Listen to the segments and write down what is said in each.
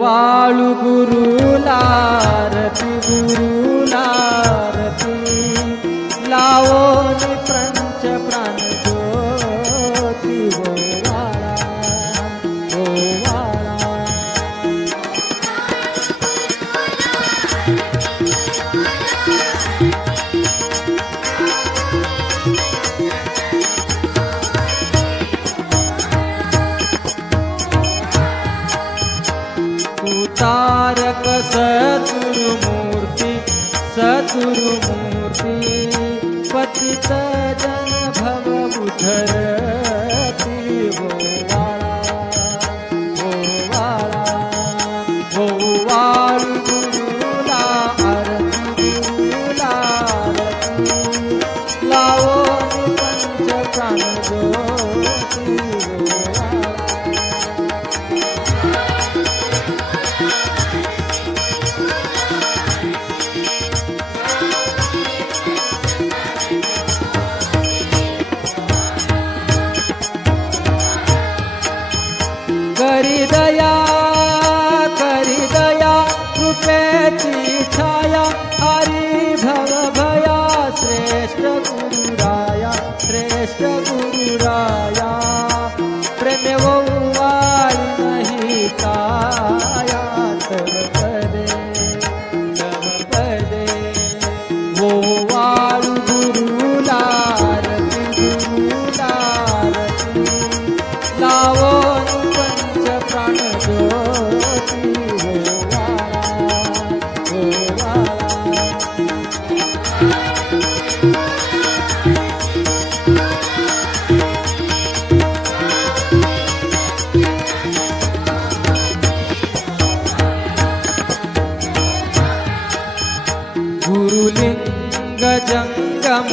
वाळू गुरुला आरती लावो पंच प्राण ज्योती ओवाळा ओवाळा तारक सद्गुरुमूर्ती पतित जन भव उद्धरती ओवाळा ओवाळा ओवाळू गुरुला आरती लावो पंच प्राण ज्योती करी दया कृपेची छाया हरी भव भया श्रेष्ठ गुरुराया प्रेम ओवाळी नाही काया तव पदे ओवाळू गुरुला आरती लावो प्राण ज्योती ओवाळा गुरुलिंग जंगम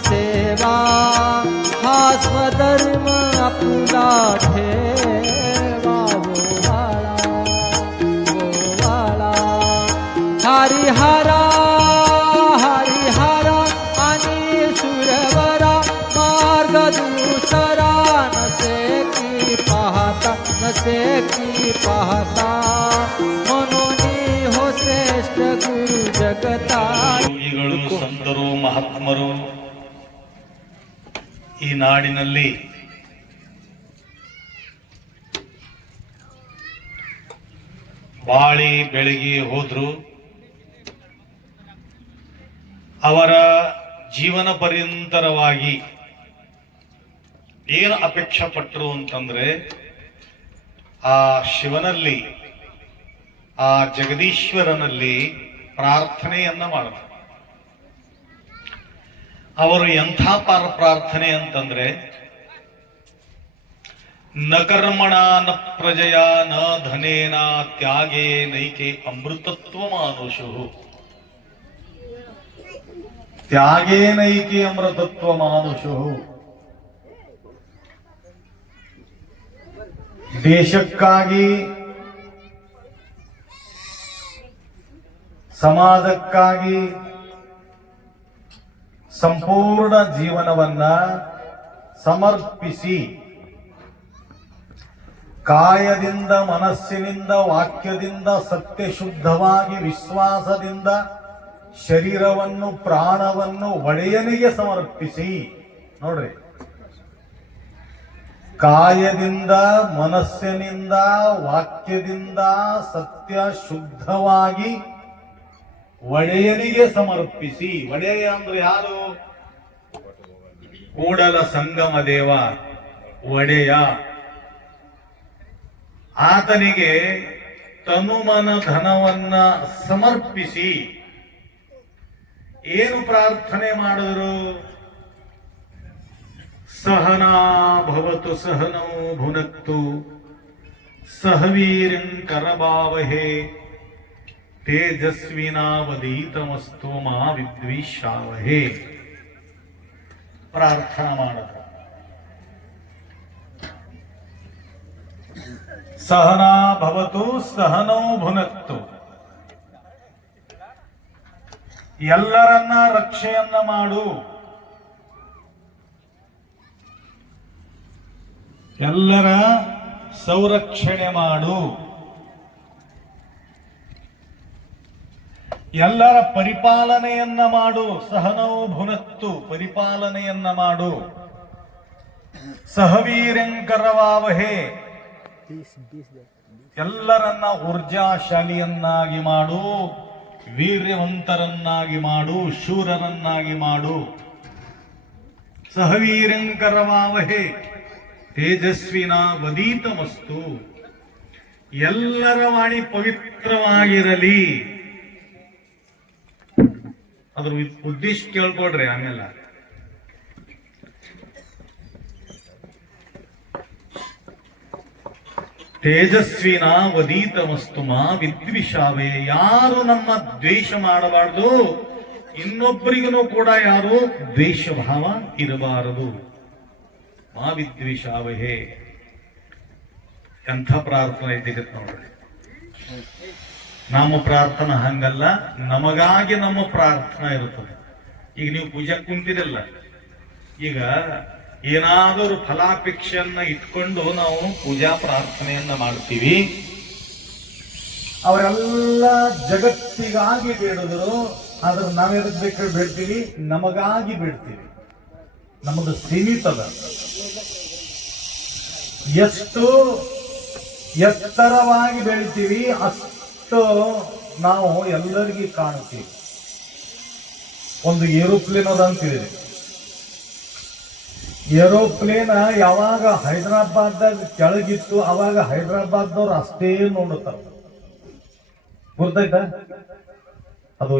सेवा हा स्वधर्म आपुला ठेवा ओवाळा हरिहरा आणि सुरवरा मार्ग दुसरा नसे की पाहता म्हणून हो श्रेष्ठ गुरु जगता ಯೋಗಿಗಳು ಸಂತರು ಮಹಾತ್ಮರು ಈ ನಾಡಿನಲ್ಲಿ ಬಾಳಿ ಬೆಳಗಿ ಹೋದ್ರು. ಅವರ ಜೀವನ ಪರ್ಯಂತರವಾಗಿ ಏನು ಅಪೇಕ್ಷೆ ಪಟ್ಟರು ಅಂತಂದ್ರೆ ಆ ಶಿವನಲ್ಲಿ, ಆ ಜಗದೀಶ್ವರನಲ್ಲಿ ಪ್ರಾರ್ಥನೆಯನ್ನ ಮಾಡಿದ್ರು. ಅವರು ಎಂಥ ಪ್ರಾರ್ಥನೆ ಅಂತಂದ್ರೆ ನ ಕರ್ಮಣ ನ ಪ್ರಜಯ ನ ಧನೇನ ತ್ಯಾಗೇ ನೈಕೆ ಅಮೃತತ್ವ ಮಾನುಷು. ತ್ಯಾಗೇ ನೈಕೆ ಅಮೃತತ್ವ ಮಾನುಷು. ದೇಶಕ್ಕಾಗಿ, ಸಮಾಜಕ್ಕಾಗಿ ಸಂಪೂರ್ಣ ಜೀವನವನ್ನ ಸಮರ್ಪಿಸಿ ಕಾಯದಿಂದ, ಮನಸ್ಸಿನಿಂದ, ವಾಕ್ಯದಿಂದ, ಸತ್ಯ ಶುದ್ಧವಾಗಿ ವಿಶ್ವಾಸದಿಂದ ಶರೀರವನ್ನು, ಪ್ರಾಣವನ್ನು ಒಡೆಯನಿಗೆ ಸಮರ್ಪಿಸಿ. ನೋಡ್ರಿ, ಕಾಯದಿಂದ, ಮನಸ್ಸಿನಿಂದ, ವಾಕ್ಯದಿಂದ ಸತ್ಯ ಶುದ್ಧವಾಗಿ ಒಡೆಯನಿಗೆ ಸಮರ್ಪಿಸಿ. ಒಡೆಯ ಅಂದ್ರೆ ಯಾರು? ಕೂಡಲ ಸಂಗಮ ದೇವ ಒಡೆಯ. ಆತನಿಗೆ ತನುಮನ ಧನವನ್ನ ಸಮರ್ಪಿಸಿ ಏನು ಪ್ರಾರ್ಥನೆ ಮಾಡಿದ್ರು? ಸಹನಾ ಭವತು ಸಹನೌ ಭುನಕ್ತು ಸಹವೀರ್ಯಂ ಕರಭಾವಹೇ ತೇಜಸ್ವಿನಾವಧೀತಮಸ್ತು ಮಾ ವಿದ್ವಿಷಾವಹೇ ಪ್ರಾರ್ಥನಾ ಮಾಡಿದ್ರು. ಸಹನಾ ಭವತು ಸಹನೌ ಭುನಕ್ತು, ಎಲ್ಲರನ್ನ ರಕ್ಷೆಯನ್ನ ಮಾಡು, ಎಲ್ಲರ ಸಂರಕ್ಷಣೆ ಮಾಡು. ಎಲ್ಲರ ಪರಿಪಾಲನೆಯನ್ನ ಮಾಡು. ಸಹನೋ ಭುನತ್ತು, ಪರಿಪಾಲನೆಯನ್ನ ಮಾಡು. ಸಹವೀರ್ಯಂಕರವಾವಹೇ, ಎಲ್ಲರನ್ನ ಊರ್ಜಾಶಾಲಿಯನ್ನಾಗಿ ಮಾಡು, ವೀರ್ಯವಂತರನ್ನಾಗಿ ಮಾಡು, ಶೂರರನ್ನಾಗಿ ಮಾಡು. ಸಹವೀರ್ಯಂಕರವಾವಹೇ ತೇಜಸ್ವಿನ ವದೀತಮಸ್ತು, ಎಲ್ಲರ ವಾಣಿ ಪವಿತ್ರವಾಗಿರಲಿ. ಅದ್ರ ಉದ್ದೇಶ ಕೇಳ್ಕೊಡ್ರಿ ಆಮೇಲೆ. ತೇಜಸ್ವಿನ ವದೀತಮಸ್ತು ಮಾ ವಿದ್ವಿಷಾವೇ, ಯಾರು ನಮ್ಮ ದ್ವೇಷ ಮಾಡಬಾರದು, ಇನ್ನೊಬ್ಬರಿಗೂ ಕೂಡ ಯಾರು ದ್ವೇಷ ಭಾವ ಇರಬಾರದು. ಮಾ ವಿದ್ವಿಷಾವಹೇ. ಎಂಥ ಪ್ರಾರ್ಥನೆ ಐತೆ ನೋಡ್ರಿ. ನಮ್ಮ ಪ್ರಾರ್ಥನಾ ಹಂಗಲ್ಲ, ನಮಗಾಗಿ ನಮ್ಮ ಪ್ರಾರ್ಥನಾ ಇರುತ್ತದೆ. ಈಗ ನೀವು ಪೂಜೆ ಕುಂತಿರಲ್ಲ, ಈಗ ಏನಾದರೂ ಫಲಾಪೇಕ್ಷೆಯನ್ನ ಇಟ್ಕೊಂಡು ನಾವು ಪೂಜಾ ಪ್ರಾರ್ಥನೆಯನ್ನ ಮಾಡ್ತೀವಿ. ಅವರೆಲ್ಲ ಜಗತ್ತಿಗಾಗಿ ಬೇಡಿದ್ರು, ಆದ್ರೆ ನಾವೆದಕ್ಕೆ ಬೇಕಾದ್ರೆ ಬೇಡ್ತೀವಿ, ನಮಗಾಗಿ ಬೇಡ್ತೀವಿ. ನಮ್ಮದು ಸೀಮಿತದ. ಎಷ್ಟು ಎತ್ತರವಾಗಿ ಬೆಳಿತೀವಿ ಅಷ್ಟು ನಾವು ಎಲ್ಲರಿಗೂ ಕಾಣುತ್ತೀವಿ. ಒಂದು ಏರೋಪ್ಲೇನ್ ಅದ ಅಂತಿದೆ. ಏರೋಪ್ಲೇನ್ ಯಾವಾಗ ಹೈದರಾಬಾದ್ದಾಗ ಕೆಳಗಿತ್ತು ಅವಾಗ ಹೈದರಾಬಾದ್ನವ್ರು ಅಷ್ಟೇ ನೋಡುತ್ತಾರ. ಗೊತ್ತಾಯ್ತಾ? ಅದು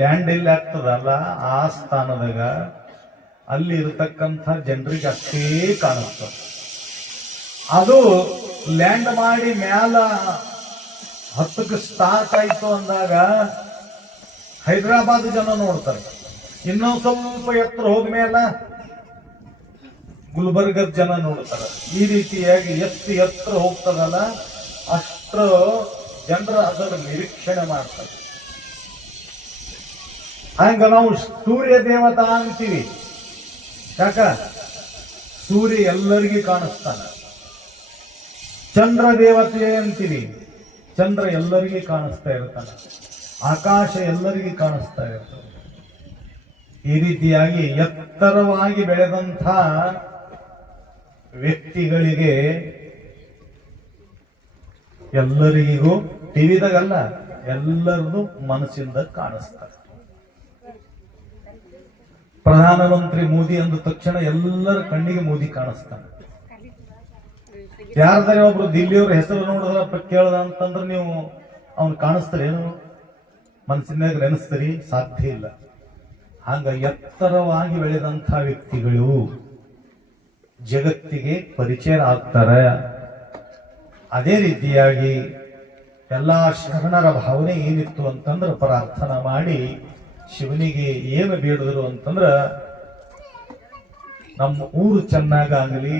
ಲ್ಯಾಂಡ್ ಎಲ್ಲಿ ಆಗ್ತದಲ್ಲ ಆ ಸ್ಥಾನದಾಗ ಅಲ್ಲಿ ಇರತಕ್ಕಂಥ ಜನರಿಗೆ ಅಷ್ಟೇ ಕಾಣಿಸ್ತದೆ. ಅದು ಲ್ಯಾಂಡ್ ಮಾಡಿ ಮ್ಯಾಲ ಹತ್ತಕ್ಕೆ ಸ್ಟಾರ್ಟ್ ಆಯ್ತು ಅಂದಾಗ ಹೈದರಾಬಾದ್ ಜನ ನೋಡ್ತಾರೆ. ಇನ್ನೊಂದು ಸ್ವಲ್ಪ ಎತ್ತರ ಹೋದ್ಮೇಲ ಗುಲ್ಬರ್ಗದ ಜನ ನೋಡ್ತಾರೆ. ಈ ರೀತಿಯಾಗಿ ಎಷ್ಟು ಎತ್ತರ ಹೋಗ್ತದಲ್ಲ ಅಷ್ಟು ಜನರು ಅದರ ನಿರೀಕ್ಷಣೆ ಮಾಡ್ತಾರೆ. ಹಂಗ ನಾವು ಸೂರ್ಯ ದೇವತಾ ಅಂತೀವಿ. ಯಾಕ? ಸೂರ್ಯ ಎಲ್ಲರಿಗೂ ಕಾಣಿಸ್ತಾನೆ. ಚಂದ್ರ ದೇವತೆ ಅಂತೀವಿ. ಚಂದ್ರ ಎಲ್ಲರಿಗೂ ಕಾಣಿಸ್ತಾ ಇರ್ತಾನೆ. ಆಕಾಶ ಎಲ್ಲರಿಗೂ ಕಾಣಿಸ್ತಾ ಇರ್ತದೆ. ಈ ರೀತಿಯಾಗಿ ಎತ್ತರವಾಗಿ ಬೆಳೆದಂಥ ವ್ಯಕ್ತಿಗಳಿಗೆ ಎಲ್ಲರಿಗೂ ಟಿವಿದಾಗಲ್ಲ, ಎಲ್ಲರದು ಮನಸ್ಸಿಂದ ಕಾಣಿಸ್ತಾರೆ. ಪ್ರಧಾನಮಂತ್ರಿ ಮೋದಿ ಅಂದ ತಕ್ಷಣ ಎಲ್ಲರ ಕಣ್ಣಿಗೆ ಮೋದಿ ಕಾಣಿಸ್ತಾನೆ. ಯಾರ್ದಾರೆ ಒಬ್ರು ದಿಲ್ಲಿಯವ್ರ ಹೆಸರು ನೋಡಿದ್ರಪ್ಪ ಕೇಳದ ಅಂತಂದ್ರೆ ನೀವು ಅವ್ನು ಕಾಣಿಸ್ತಾರೆ ಏನು ಮನಸ್ಸಿನಾಗ ನೆನೆಸ್ತೀರಿ? ಸಾಧ್ಯ ಇಲ್ಲ. ಹಂಗ ಎತ್ತರವಾಗಿ ಬೆಳೆದಂಥ ವ್ಯಕ್ತಿಗಳು ಜಗತ್ತಿಗೆ ಪರಿಚಯ ಆಗ್ತಾರೆ. ಅದೇ ರೀತಿಯಾಗಿ ಎಲ್ಲಾ ಶರಣರ ಭಾವನೆ ಏನಿತ್ತು ಅಂತಂದ್ರೆ ಪ್ರಾರ್ಥನಾ ಮಾಡಿ ಶಿವನಿಗೆ ಏನು ಬೇಡಿದ್ರು ಅಂತಂದ್ರ ನಮ್ಮ ಊರು ಚೆನ್ನಾಗಾಗಲಿ,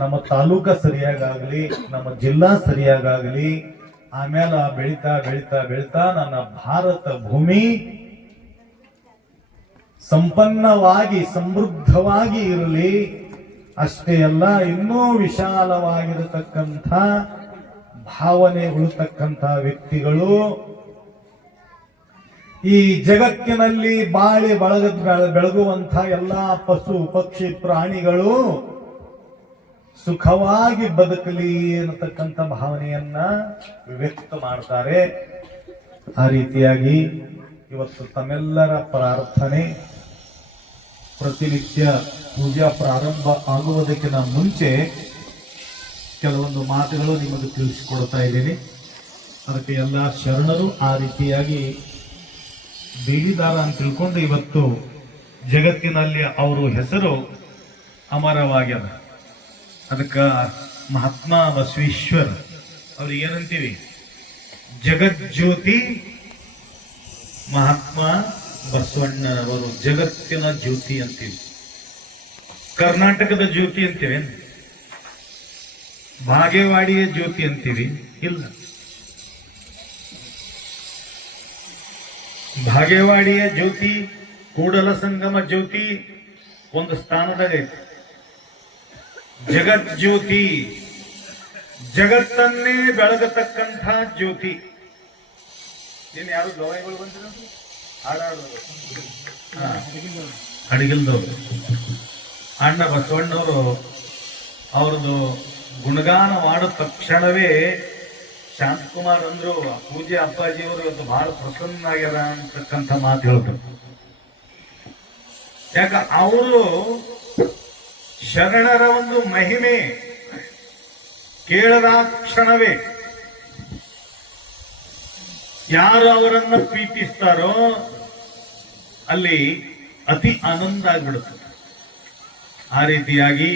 ನಮ್ಮ ತಾಲೂಕ ಸರಿಯಾಗಲಿ, ನಮ್ಮ ಜಿಲ್ಲಾ ಸರಿಯಾಗಲಿ, ಆಮೇಲೆ ಬೆಳಿತಾ ಬೆಳಿತಾ ಬೆಳಿತಾ ನನ್ನ ಭಾರತ ಭೂಮಿ ಸಂಪನ್ನವಾಗಿ ಸಮೃದ್ಧವಾಗಿ ಇರಲಿ. ಅಷ್ಟೇ ಅಲ್ಲ, ಇನ್ನೂ ವಿಶಾಲವಾಗಿರತಕ್ಕಂಥ ಭಾವನೆ ಉಳಿತಕ್ಕಂಥ ವ್ಯಕ್ತಿಗಳು ಈ ಜಗತ್ತಿನಲ್ಲಿ ಬಾಳಿ ಬೆಳಗುವಂಥ ಎಲ್ಲಾ ಪಶು ಪಕ್ಷಿ ಪ್ರಾಣಿಗಳು ಸುಖವಾಗಿ ಬದುಕಲಿ ಅನ್ನತಕ್ಕಂಥ ಭಾವನೆಯನ್ನ ವ್ಯಕ್ತ ಮಾಡ್ತಾರೆ. ಆ ರೀತಿಯಾಗಿ ಇವತ್ತು ತಮ್ಮೆಲ್ಲರ ಪ್ರಾರ್ಥನೆ ಪ್ರತಿನಿತ್ಯ ಪೂಜಾ ಪ್ರಾರಂಭ ಆಗುವುದಕ್ಕಿಂತ ಮುಂಚೆ ಕೆಲವೊಂದು ಮಾತುಗಳು ನಿಮಗೆ ತಿಳಿಸಿಕೊಡ್ತಾ ಇದ್ದೀನಿ. ಅದಕ್ಕೆ ಎಲ್ಲ ಶರಣರು ಆ ರೀತಿಯಾಗಿ ಬೇಡಿದಾರ ಅಂತ ತಿಳ್ಕೊಂಡು ಇವತ್ತು ಜಗತ್ತಿನಲ್ಲಿ ಅವರು ಹೆಸರು ಅಮರವಾಗ್ಯದ. ಅದಕ್ಕೆ ಮಹಾತ್ಮ ಬಸವೇಶ್ವರ್ ಅವ್ರಿಗೆ ಏನಂತೀವಿ? ಜಗಜ್ಯೋತಿ ಮಹಾತ್ಮ ಬಸವಣ್ಣನವರು ಜಗತ್ತಿನ ಜ್ಯೋತಿ ಅಂತೀವಿ. ಕರ್ನಾಟಕದ ಜ್ಯೋತಿ ಅಂತೀವಿ, ಬಾಗೇವಾಡಿಯ ಜ್ಯೋತಿ ಅಂತೀವಿ? ಇಲ್ಲ. ಬಾಗೇವಾಡಿಯ ಜ್ಯೋತಿ, ಕೂಡಲ ಸಂಗಮ ಜ್ಯೋತಿ ಒಂದು ಸ್ಥಾನದಾಗ ಐತಿ. ಜಗಜ್ಯೋತಿ ಜಗತ್ತನ್ನೇ ಬೆಳಗತಕ್ಕಂಥ ಜ್ಯೋತಿ. ಏನ್ ಯಾರು ಗವಾಯಿಗಳು ಬಂದಿರ ಹಾಡಾಡೋರು ಅಡಿಗಿಲ್ದವ್ರು ಅಣ್ಣ ಬಸವಣ್ಣವರು ಅವ್ರದ್ದು ಗುಣಗಾನ ಮಾಡೋ ತಕ್ಷಣವೇ ಶಾಂತಕುಮಾರ್ ಅಂದ್ರು ಪೂಜೆ ಅಪ್ಪಾಜಿಯವರು ಇವತ್ತು ಬಹಳ ಪ್ರಸನ್ನಾಗ್ಯಾರ ಅಂತಕ್ಕಂಥ ಮಾತು ಹೇಳಿದ್ರು. ಯಾಕ ಅವರು ಶರಣರ ಒಂದು ಮಹಿಮೆ ಕೇಳದ ಕ್ಷಣವೇ ಯಾರು ಅವರನ್ನ ಪ್ರೀತಿಸ್ತಾರೋ ಅಲ್ಲಿ ಅತಿ ಆನಂದ ಆಗ್ಬಿಡುತ್ತದೆ. ಆ ರೀತಿಯಾಗಿ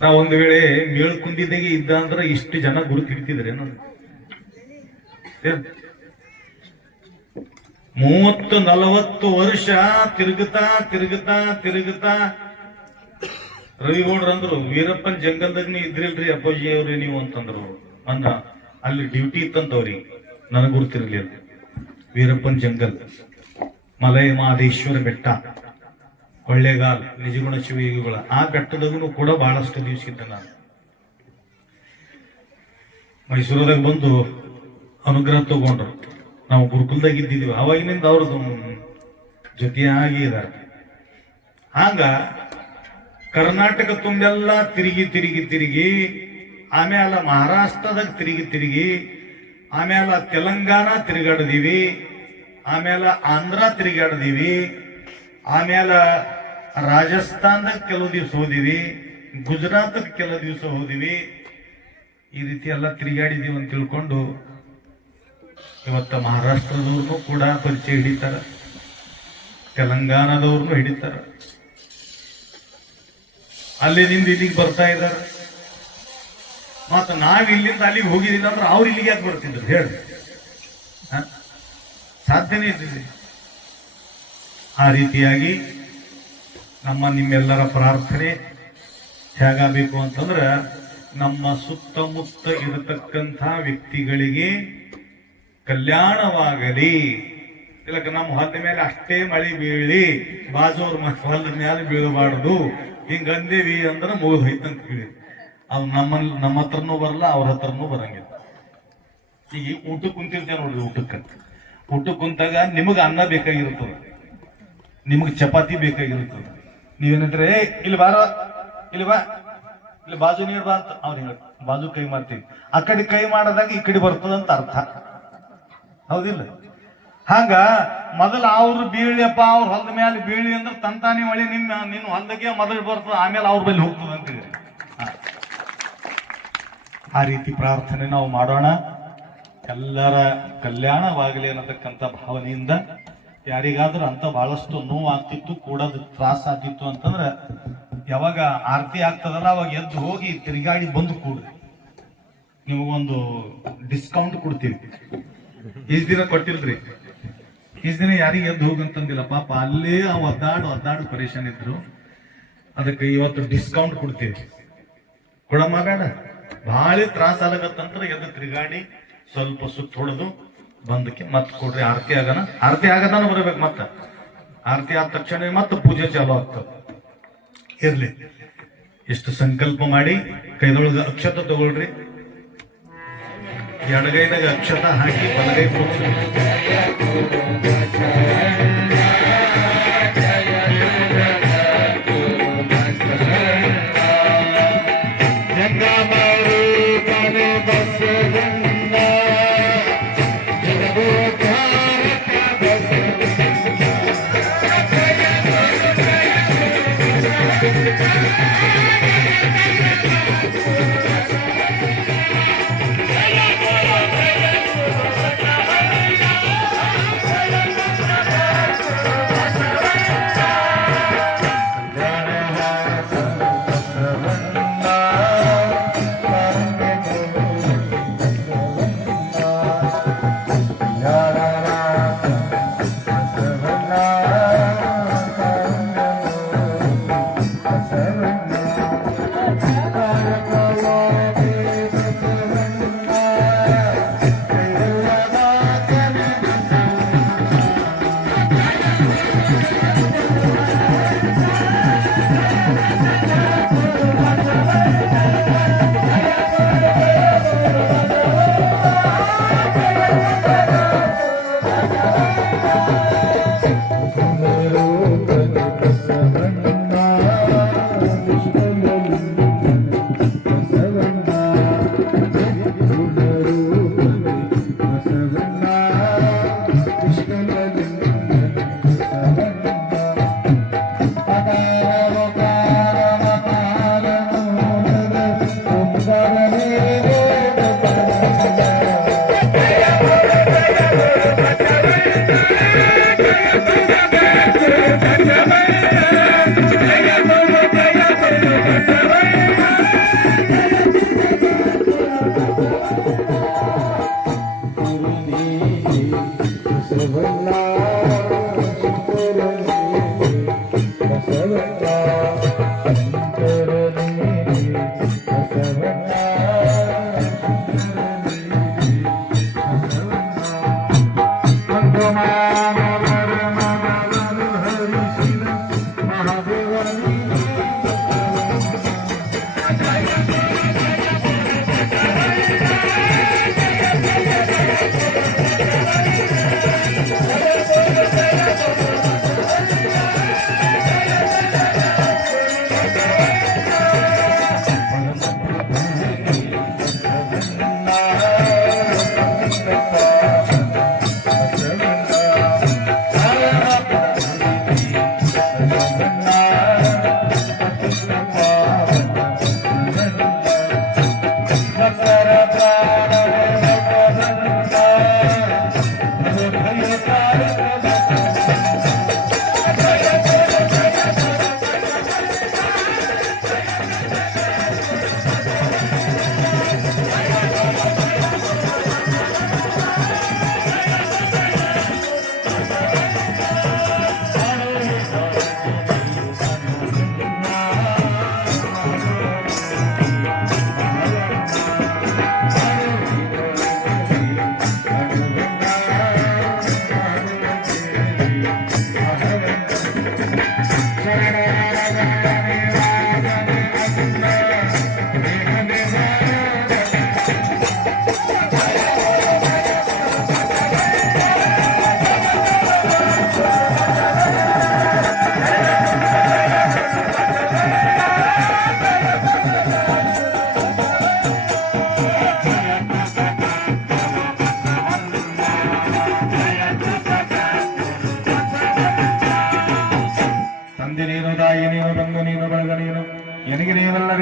ನಾವು ಒಂದು ವೇಳೆ ಮೇಳ್ಕುಂದಿದ್ದಾಗೆ ಇದ್ದ ಅಂದ್ರೆ ಇಷ್ಟು ಜನ ಗುರುತಿಡ್ತಿದ್ರೆ ನಾನು 30-40 ವರ್ಷ ತಿರುಗುತ್ತಾ ರವಿಗೌಡ್ರು ಅಂದ್ರು ವೀರಪ್ಪನ್ ಜಂಗಲ್ದಾಗ ಇದ್ರಿಲ್ರಿ ಅಪ್ಪಾಜಿ ಅವ್ರಿ ನೀವು ಅಂತಂದ್ರು. ಅಂದ ಅಲ್ಲಿ ಡ್ಯೂಟಿ ಇತ್ತಂತವ್ರಿ, ನನಗೆ ಗುರುತಿರ್ಲಿಲ್ಲ. ವೀರಪ್ಪನ್ ಜಂಗಲ್, ಮಲೈ ಮಹದೇಶ್ವರ ಬೆಟ್ಟ, ಕೊಳ್ಳೇಗಾಲ್, ನಿಜಗುಣ ಶಿವಯೋಗಿಗಳ ಆ ಬೆಟ್ಟದಾಗೂ ಕೂಡ ಬಹಳಷ್ಟು ದಿವಸ ಇದ್ದ ನಾನು. ಮೈಸೂರದಾಗ ಬಂದು ಅನುಗ್ರಹ ತಗೊಂಡ್ರು. ನಾವು ಗುರುಕುಲದಾಗ ಇದ್ದಿದ್ವಿ, ಅವಾಗಿನಿಂದ ಅವ್ರದ್ದು ಜೊತೆಯಾಗಿ ಇದಾರೆ. ಹಂಗ ಕರ್ನಾಟಕ ತುಂಬೆಲ್ಲ ತಿರುಗಿ ಆಮೇಲೆ ಮಹಾರಾಷ್ಟ್ರದಾಗ ತಿರುಗಿ ಆಮೇಲೆ ತೆಲಂಗಾಣ ತಿರುಗಾಡಿದೀವಿ, ಆಮೇಲೆ ಆಂಧ್ರ ತಿರುಗಾಡಿದೀವಿ, ಆಮೇಲೆ ರಾಜಸ್ಥಾನದಾಗ ಕೆಲವು ದಿವಸ ಹೋದಿವಿ, ಗುಜರಾತ್ಗೆ ಕೆಲವು ದಿವಸ ಹೋದಿವಿ. ಈ ರೀತಿ ಎಲ್ಲ ತಿರುಗಾಡಿದೀವಿ ಅಂತ ತಿಳ್ಕೊಂಡು ಇವತ್ತ ಮಹಾರಾಷ್ಟ್ರದವ್ರನ್ನು ಕೂಡ ಪರಿಚಯ ಹಿಡಿತಾರ, ತೆಲಂಗಾಣದವ್ರನ್ನು ಹಿಡಿತಾರ, ಅಲ್ಲಿಂದ ಇಲ್ಲಿಗೆ ಬರ್ತಾ ಇದ್ದಾರೆ. ಮತ್ತ ನಾವ್ ಇಲ್ಲಿಂದ ಅಲ್ಲಿಗೆ ಹೋಗಿದ್ದೀವಿ ಅಂದ್ರೆ ಅವ್ರು ಇಲ್ಲಿಗೆ ಯಾಕೆ ಬರ್ತಿದ್ರು ಹೇಳಿ? ಸಾಧ್ಯನೇ ಇದ್ದಿದೆ. ಆ ರೀತಿಯಾಗಿ ನಿಮ್ಮೆಲ್ಲರ ಪ್ರಾರ್ಥನೆ ಹೇಗಾಗಬೇಕು ಅಂತಂದ್ರ ನಮ್ಮ ಸುತ್ತಮುತ್ತ ಇರತಕ್ಕಂಥ ವ್ಯಕ್ತಿಗಳಿಗೆ ಕಲ್ಯಾಣವಾಗಲಿ. ಇಲ್ಲಕ ನಮ್ಮ ಹೊಲದ ಮೇಲೆ ಅಷ್ಟೇ ಮಳೆ ಬೀಳಿ ಬಾಜೋರ್ ಹೊಲದ ಮೇಲೆ ಬೀಳಬಾರ್ದು ಹಿಂಗಂದೇವಿ ಅಂದ್ರೆ ಮುಗಿದು ಹೋಯ್ತಂತ ಹೇಳಿ ಅವ್ ನಮ್ಮ ಹತ್ರನೂ ಬರಲ್ಲ, ಅವ್ರ ಹತ್ರನೂ ಬರಂಗಿಲ್ಲ. ಈಗ ಊಟಕ್ಕೆ ಕುಂತಿರ್ತೇವೆ ನೋಡ್ರಿ, ಊಟಕ್ಕೆ ಕುಂತಾಗ ನಿಮಗ ಅನ್ನ ಬೇಕಾಗಿರ್ತದ, ನಿಮಗ್ ಚಪಾತಿ ಬೇಕಾಗಿರ್ತದ. ನೀವೇನಂದ್ರೆ ಇಲ್ಲಿ ಬಾರ, ಇಲ್ಲಿ ಬಾ, ಇಲ್ಲಿ ಬಾಜು ನೀರು ಬಾ ಅಂತ ಅವ್ರು ಹೇಳ, ಬಾಜು ಕೈ ಮಾಡ್ತೀವಿ. ಆ ಕಡೆ ಕೈ ಮಾಡದಾಗ ಈ ಕಡೆ ಬರ್ತದಂತ ಅರ್ಥ, ಹೌದಿಲ್ಲ? ಹಂಗ ಮೊದಲು ಅವ್ರು ಬೀಳಿಯಪ್ಪ, ಅವ್ರ ಹೊಲದ ಮೇಲೆ ಬೀಳಿ ಅಂದ್ರೆ ತಂತಾನೆ ಮಳೆ ನಿನ್ನ ಹೊಲದಾಗೆ ಮೊದಲು ಬರ್ತದ, ಆಮೇಲೆ ಅವ್ರ ಬಳಿ ಹೋಗ್ತದ ಅಂತೀವಿ. ಆ ರೀತಿ ಪ್ರಾರ್ಥನೆ ನಾವು ಮಾಡೋಣ. ಎಲ್ಲರ ಕಲ್ಯಾಣವಾಗಲಿ ಅನ್ನತಕ್ಕಂಥ ಭಾವನೆಯಿಂದ. ಯಾರಿಗಾದ್ರೂ ಅಂತ ಬಹಳಷ್ಟು ನೋವು ಆಗ್ತಿತ್ತು, ಕೂಡೋದು ತ್ರಾಸ ಆಗ್ತಿತ್ತು ಅಂತಂದ್ರೆ ಯಾವಾಗ ಆರತಿ ಆಗ್ತದಲ್ಲ ಅವಾಗ ಎದ್ದು ಹೋಗಿ ತಿರುಗಾಡಿ ಬಂದು ಕೂಡ್ರಿ, ನಿಮಗೊಂದು ಡಿಸ್ಕೌಂಟ್ ಕೊಡ್ತೀವಿ. ಇಷ್ಟು ದಿನ ಕೊಟ್ಟಿಲ್ರಿ, ಇಷ್ಟು ದಿನ ಯಾರಿಗೆ ಎದ್ದು ಹೋಗಂತಂದಿಲ್ಲ ಪಾಪ, ಅಲ್ಲೇ ಒದ್ದಾಡು ಪರೇಶಾನ್ ಇದ್ರು. ಅದಕ್ಕೆ ಇವತ್ತು ಡಿಸ್ಕೌಂಟ್ ಕೊಡ್ತೀವಿ. ಕೊಡಮ್ಮ ಬೇಡ, ಭಾಳ ತ್ರಾಸ ಆಗತ್ತಂತ್ರ ಎದ್ದು ತಿರುಗಾಡಿ ಸ್ವಲ್ಪ ಸುತ್ತ ಹೊಡೆದು ಬಂದಕ್ಕೆ ಮತ್ತೆ ಕೊಡ್ರಿ. ಆರತಿ ಆಗದಾನ ಬರ್ಬೇಕು. ಮತ್ತ ಆರತಿ ಆದ ತಕ್ಷಣ ಮತ್ತೆ ಪೂಜೆ ಚಾಲು ಆಗ್ತದೆ. ಇರ್ಲಿ, ಎಷ್ಟು ಸಂಕಲ್ಪ ಮಾಡಿ ಕೈದೊಳಗ ಅಕ್ಷತ ತಗೊಳ್ರಿ. ಎಡಗೈದಾಗ ಅಕ್ಷತ ಹಾಕಿ ಬಲಗೈ ಕೂರ್ಸಿ.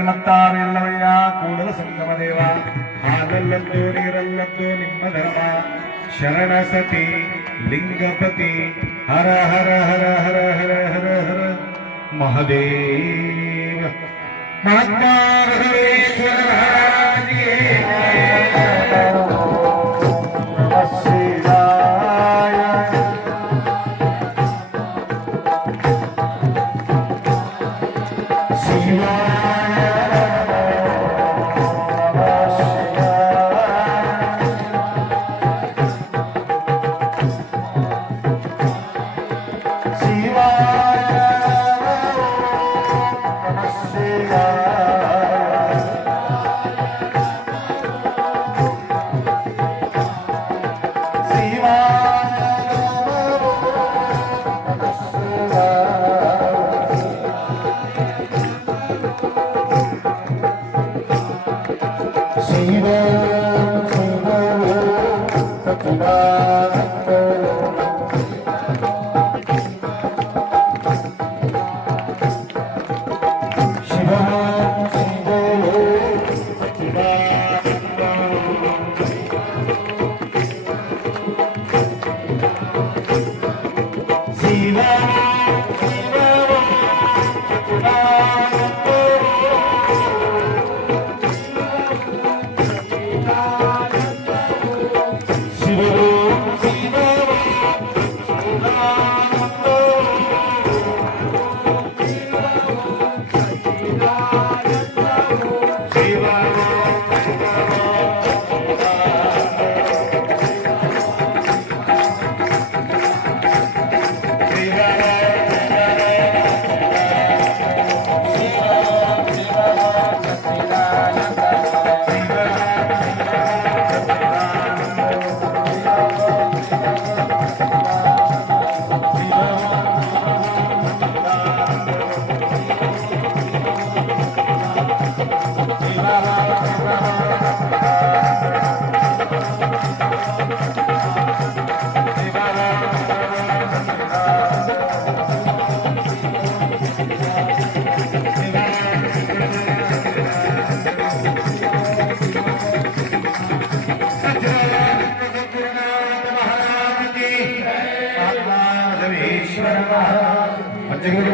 ಮತ್ತಾರೆಲ್ಲವಯ್ಯ ಕೂಡಲ ಸಂಗಮ ದೇವ ಹಾಲಲ್ಲದ್ದು ನೀರಲ್ಲದ್ದು ನಿಮ್ಮ ಧರ್ಮ ಶರಣ ಸತಿ ಲಿಂಗಪತಿ ಹರ ಹರ ಹರ ಹರ ಹರ ಹರ ಹರ ಮಹದೇವ ಮಹಾತ್ಮಾರೇಶ್ವರ ಮಹಾರಾಜಿಗೆ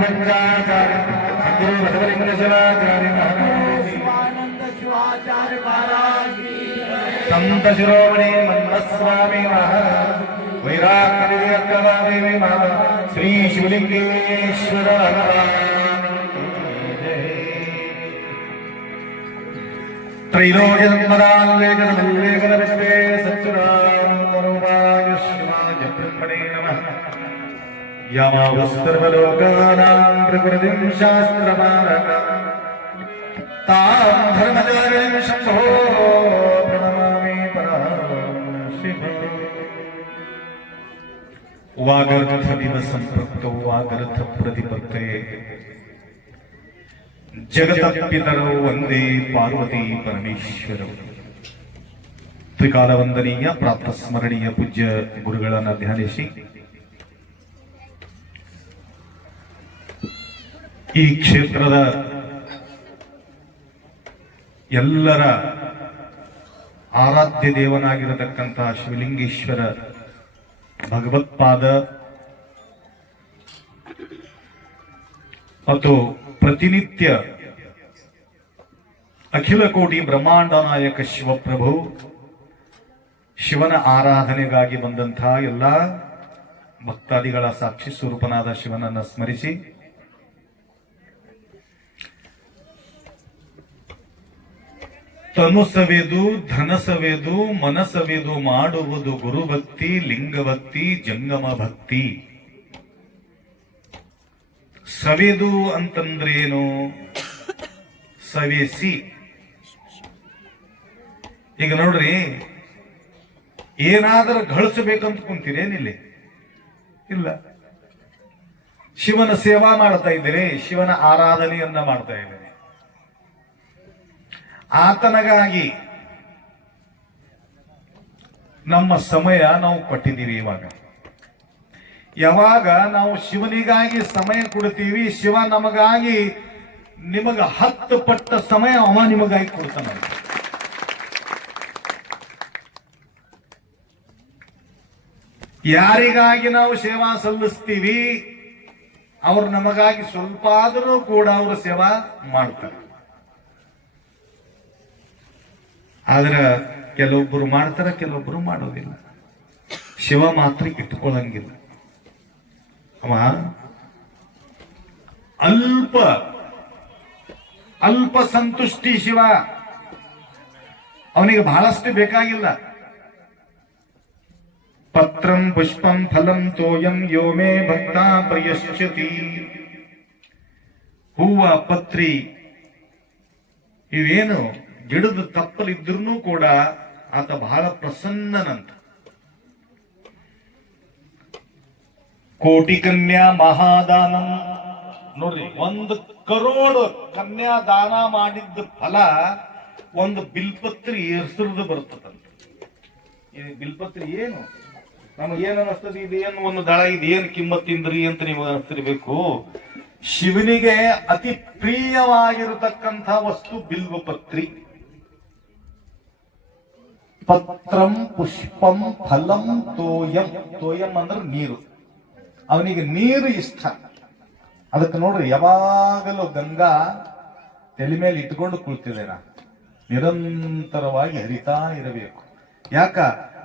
पंचाचार्य सद्गुरु बसवलिंग शिवाचार्य महाराज शिवानंद शिवाचार्य महाराज की संत शिरोमणि मंदस्वामी महाराज वैराग्य देवी माता श्री शिवलिंगेश्वर भगवान त्रैलोक्यसम्पदाल्लेखनमल्लेखनविश्वे सच्चिदानन्दरूपाय शिवाय ब्रह्मणे नमः यमावसर्वलोकानां प्रकृतिं शास्त्रमानकाम् तां धर्मचारिणीं शम्भो प्रणमामि पराशिवम् वागर्थदिवसम्पृक्तौ वागर्थप्रतिपत्तये जगतपितरौ वंदे पार्वती परमेश्वरौ ತ್ರಿಕಾಲ ವಂದನೀಯ ಪ್ರಾಪ್ತ ಸ್ಮರಣೀಯ ಪೂಜ್ಯ ಗುರುಗಳನ್ನು ಧ್ಯಾನಿಸಿ ಈ ಕ್ಷೇತ್ರದ ಎಲ್ಲರ ಆರಾಧ್ಯ ದೇವನಾಗಿರತಕ್ಕಂತಹ ಶಿವಲಿಂಗೇಶ್ವರ ಭಗವತ್ಪಾದ ಮತ್ತು ಪ್ರತಿನಿತ್ಯ ಅಖಿಲ ಕೋಟಿ ಬ್ರಹ್ಮಾಂಡ ನಾಯಕ ಶಿವಪ್ರಭು ಶಿವನ ಆರಾಧನೆಗಾಗಿ ಬಂದಂತಹ ಎಲ್ಲ ಭಕ್ತಾದಿಗಳ ಸಾಕ್ಷಿ ಸ್ವರೂಪನಾದ ಶಿವನನ್ನು ಸ್ಮರಿಸಿ ತನು ಸವೆದು ಧನ ಸವೆದು ಮನಸವೆದು ಮಾಡುವುದು ಗುರುಭಕ್ತಿ ಲಿಂಗಭಕ್ತಿ ಜಂಗಮ ಭಕ್ತಿ. ಸವೆದು ಅಂತಂದ್ರೇನು? ಸವೆಸಿ. ಈಗ ನೋಡ್ರಿ, ಏನಾದರೂ ಗಳಿಸಬೇಕಂತ ಕುಂತೀರೇನಿಲ್ಲ? ಇಲ್ಲ. ಶಿವನ ಸೇವಾ ಮಾಡ್ತಾ ಇದ್ದೀರಿ, ಶಿವನ ಆರಾಧನೆಯನ್ನ ಮಾಡ್ತಾ ಇದ್ದೀರಿ. ಆತನಗಾಗಿ ನಮ್ಮ ಸಮಯ ನಾವು ಕೊಟ್ಟಿದ್ದೀವಿ. ಯಾವಾಗ ನಾವು ಶಿವನಿಗಾಗಿ ಸಮಯ ಕೊಡ್ತೀವಿ, ಶಿವ ನಮಗಾಗಿ ನಿಮಗ 10 ಪಟ್ಟ ಸಮಯ ಅವ ನಿಮಗಾಗಿ ಕೊಡ್ತಾನೆ. ಯಾರಿಗಾಗಿ ನಾವು ಸೇವಾ ಸಲ್ಲಿಸ್ತೀವಿ ಅವ್ರು ನಮಗಾಗಿ ಸ್ವಲ್ಪ ಆದರೂ ಕೂಡ ಅವರು ಸೇವಾ ಮಾಡ್ತಾರೆ. ಆದ್ರೆ ಕೆಲವೊಬ್ಬರು ಮಾಡ್ತಾರೆ, ಕೆಲವೊಬ್ಬರು ಮಾಡೋದಿಲ್ಲ. ಶಿವ ಮಾತ್ರ ಇಟ್ಕೊಳ್ಳಂಗಿಲ್ಲ. ಅವ ಅಲ್ಪ ಸಂತುಷ್ಟಿ ಶಿವ. ಅವನಿಗೆ ಬಹಳಷ್ಟು ಬೇಕಾಗಿಲ್ಲ. ಪತ್ರಂ ಪುಷ್ಪಂ ಫಲಂ ತೋಯಂ ಯೋ ಮೇ ಭಕ್ತ ಪ್ರಿಯಶ್ಚತಿ. ಹೂವ ಪತ್ರಿ ಇವೇನು ಗಿಡದ ತಪ್ಪಲಿದ್ರೂ ಕೂಡ ಆತ ಬಹಳ ಪ್ರಸನ್ನನಂತ. ಕೋಟಿ ಕನ್ಯಾ ಮಹಾದಾನಂ. ನೋಡ್ರಿ, 1 ಕರೋಡ್ ಕನ್ಯಾ ದಾನ ಮಾಡಿದ್ದ ಫಲ ಒಂದು ಬಿಲ್ಪತ್ರಿ ಹೆಸರು ಬರ್ತದಂತ. ಈ ಬಿಲ್ಪತ್ರಿ ಏನು ನಮಗೇನು ಅನಿಸ್ತದೆ? ಇದೇನು ಒಂದು ದಳ, ಇದೇನು ಕಿಮ್ಮತ್ತಿಂದ್ರಿ ಅಂತ ನಿಮಗೆ ಅನಿಸ್ತಿರ್ಬೇಕು. ಶಿವನಿಗೆ ಅತಿ ಪ್ರಿಯವಾಗಿರತಕ್ಕಂಥ ವಸ್ತು ಬಿಲ್ವಪತ್ರಿ. ಪತ್ರಂ ಪುಷ್ಪಂ ಫಲಂ ತೋಯಂ. ತೋಯಂ ಅಂದ್ರೆ ನೀರು. ಅವನಿಗೆ ನೀರು ಇಷ್ಟ. ಅದಕ್ಕೆ ನೋಡ್ರಿ, ಯಾವಾಗಲೂ ಗಂಗಾ ತಲೆ ಮೇಲೆ ಇಟ್ಕೊಂಡು ಕುಳಿತಿದ್ದೇನ, ನಿರಂತರವಾಗಿ ಹರಿತಾ ಇರಬೇಕು. ಯಾಕ?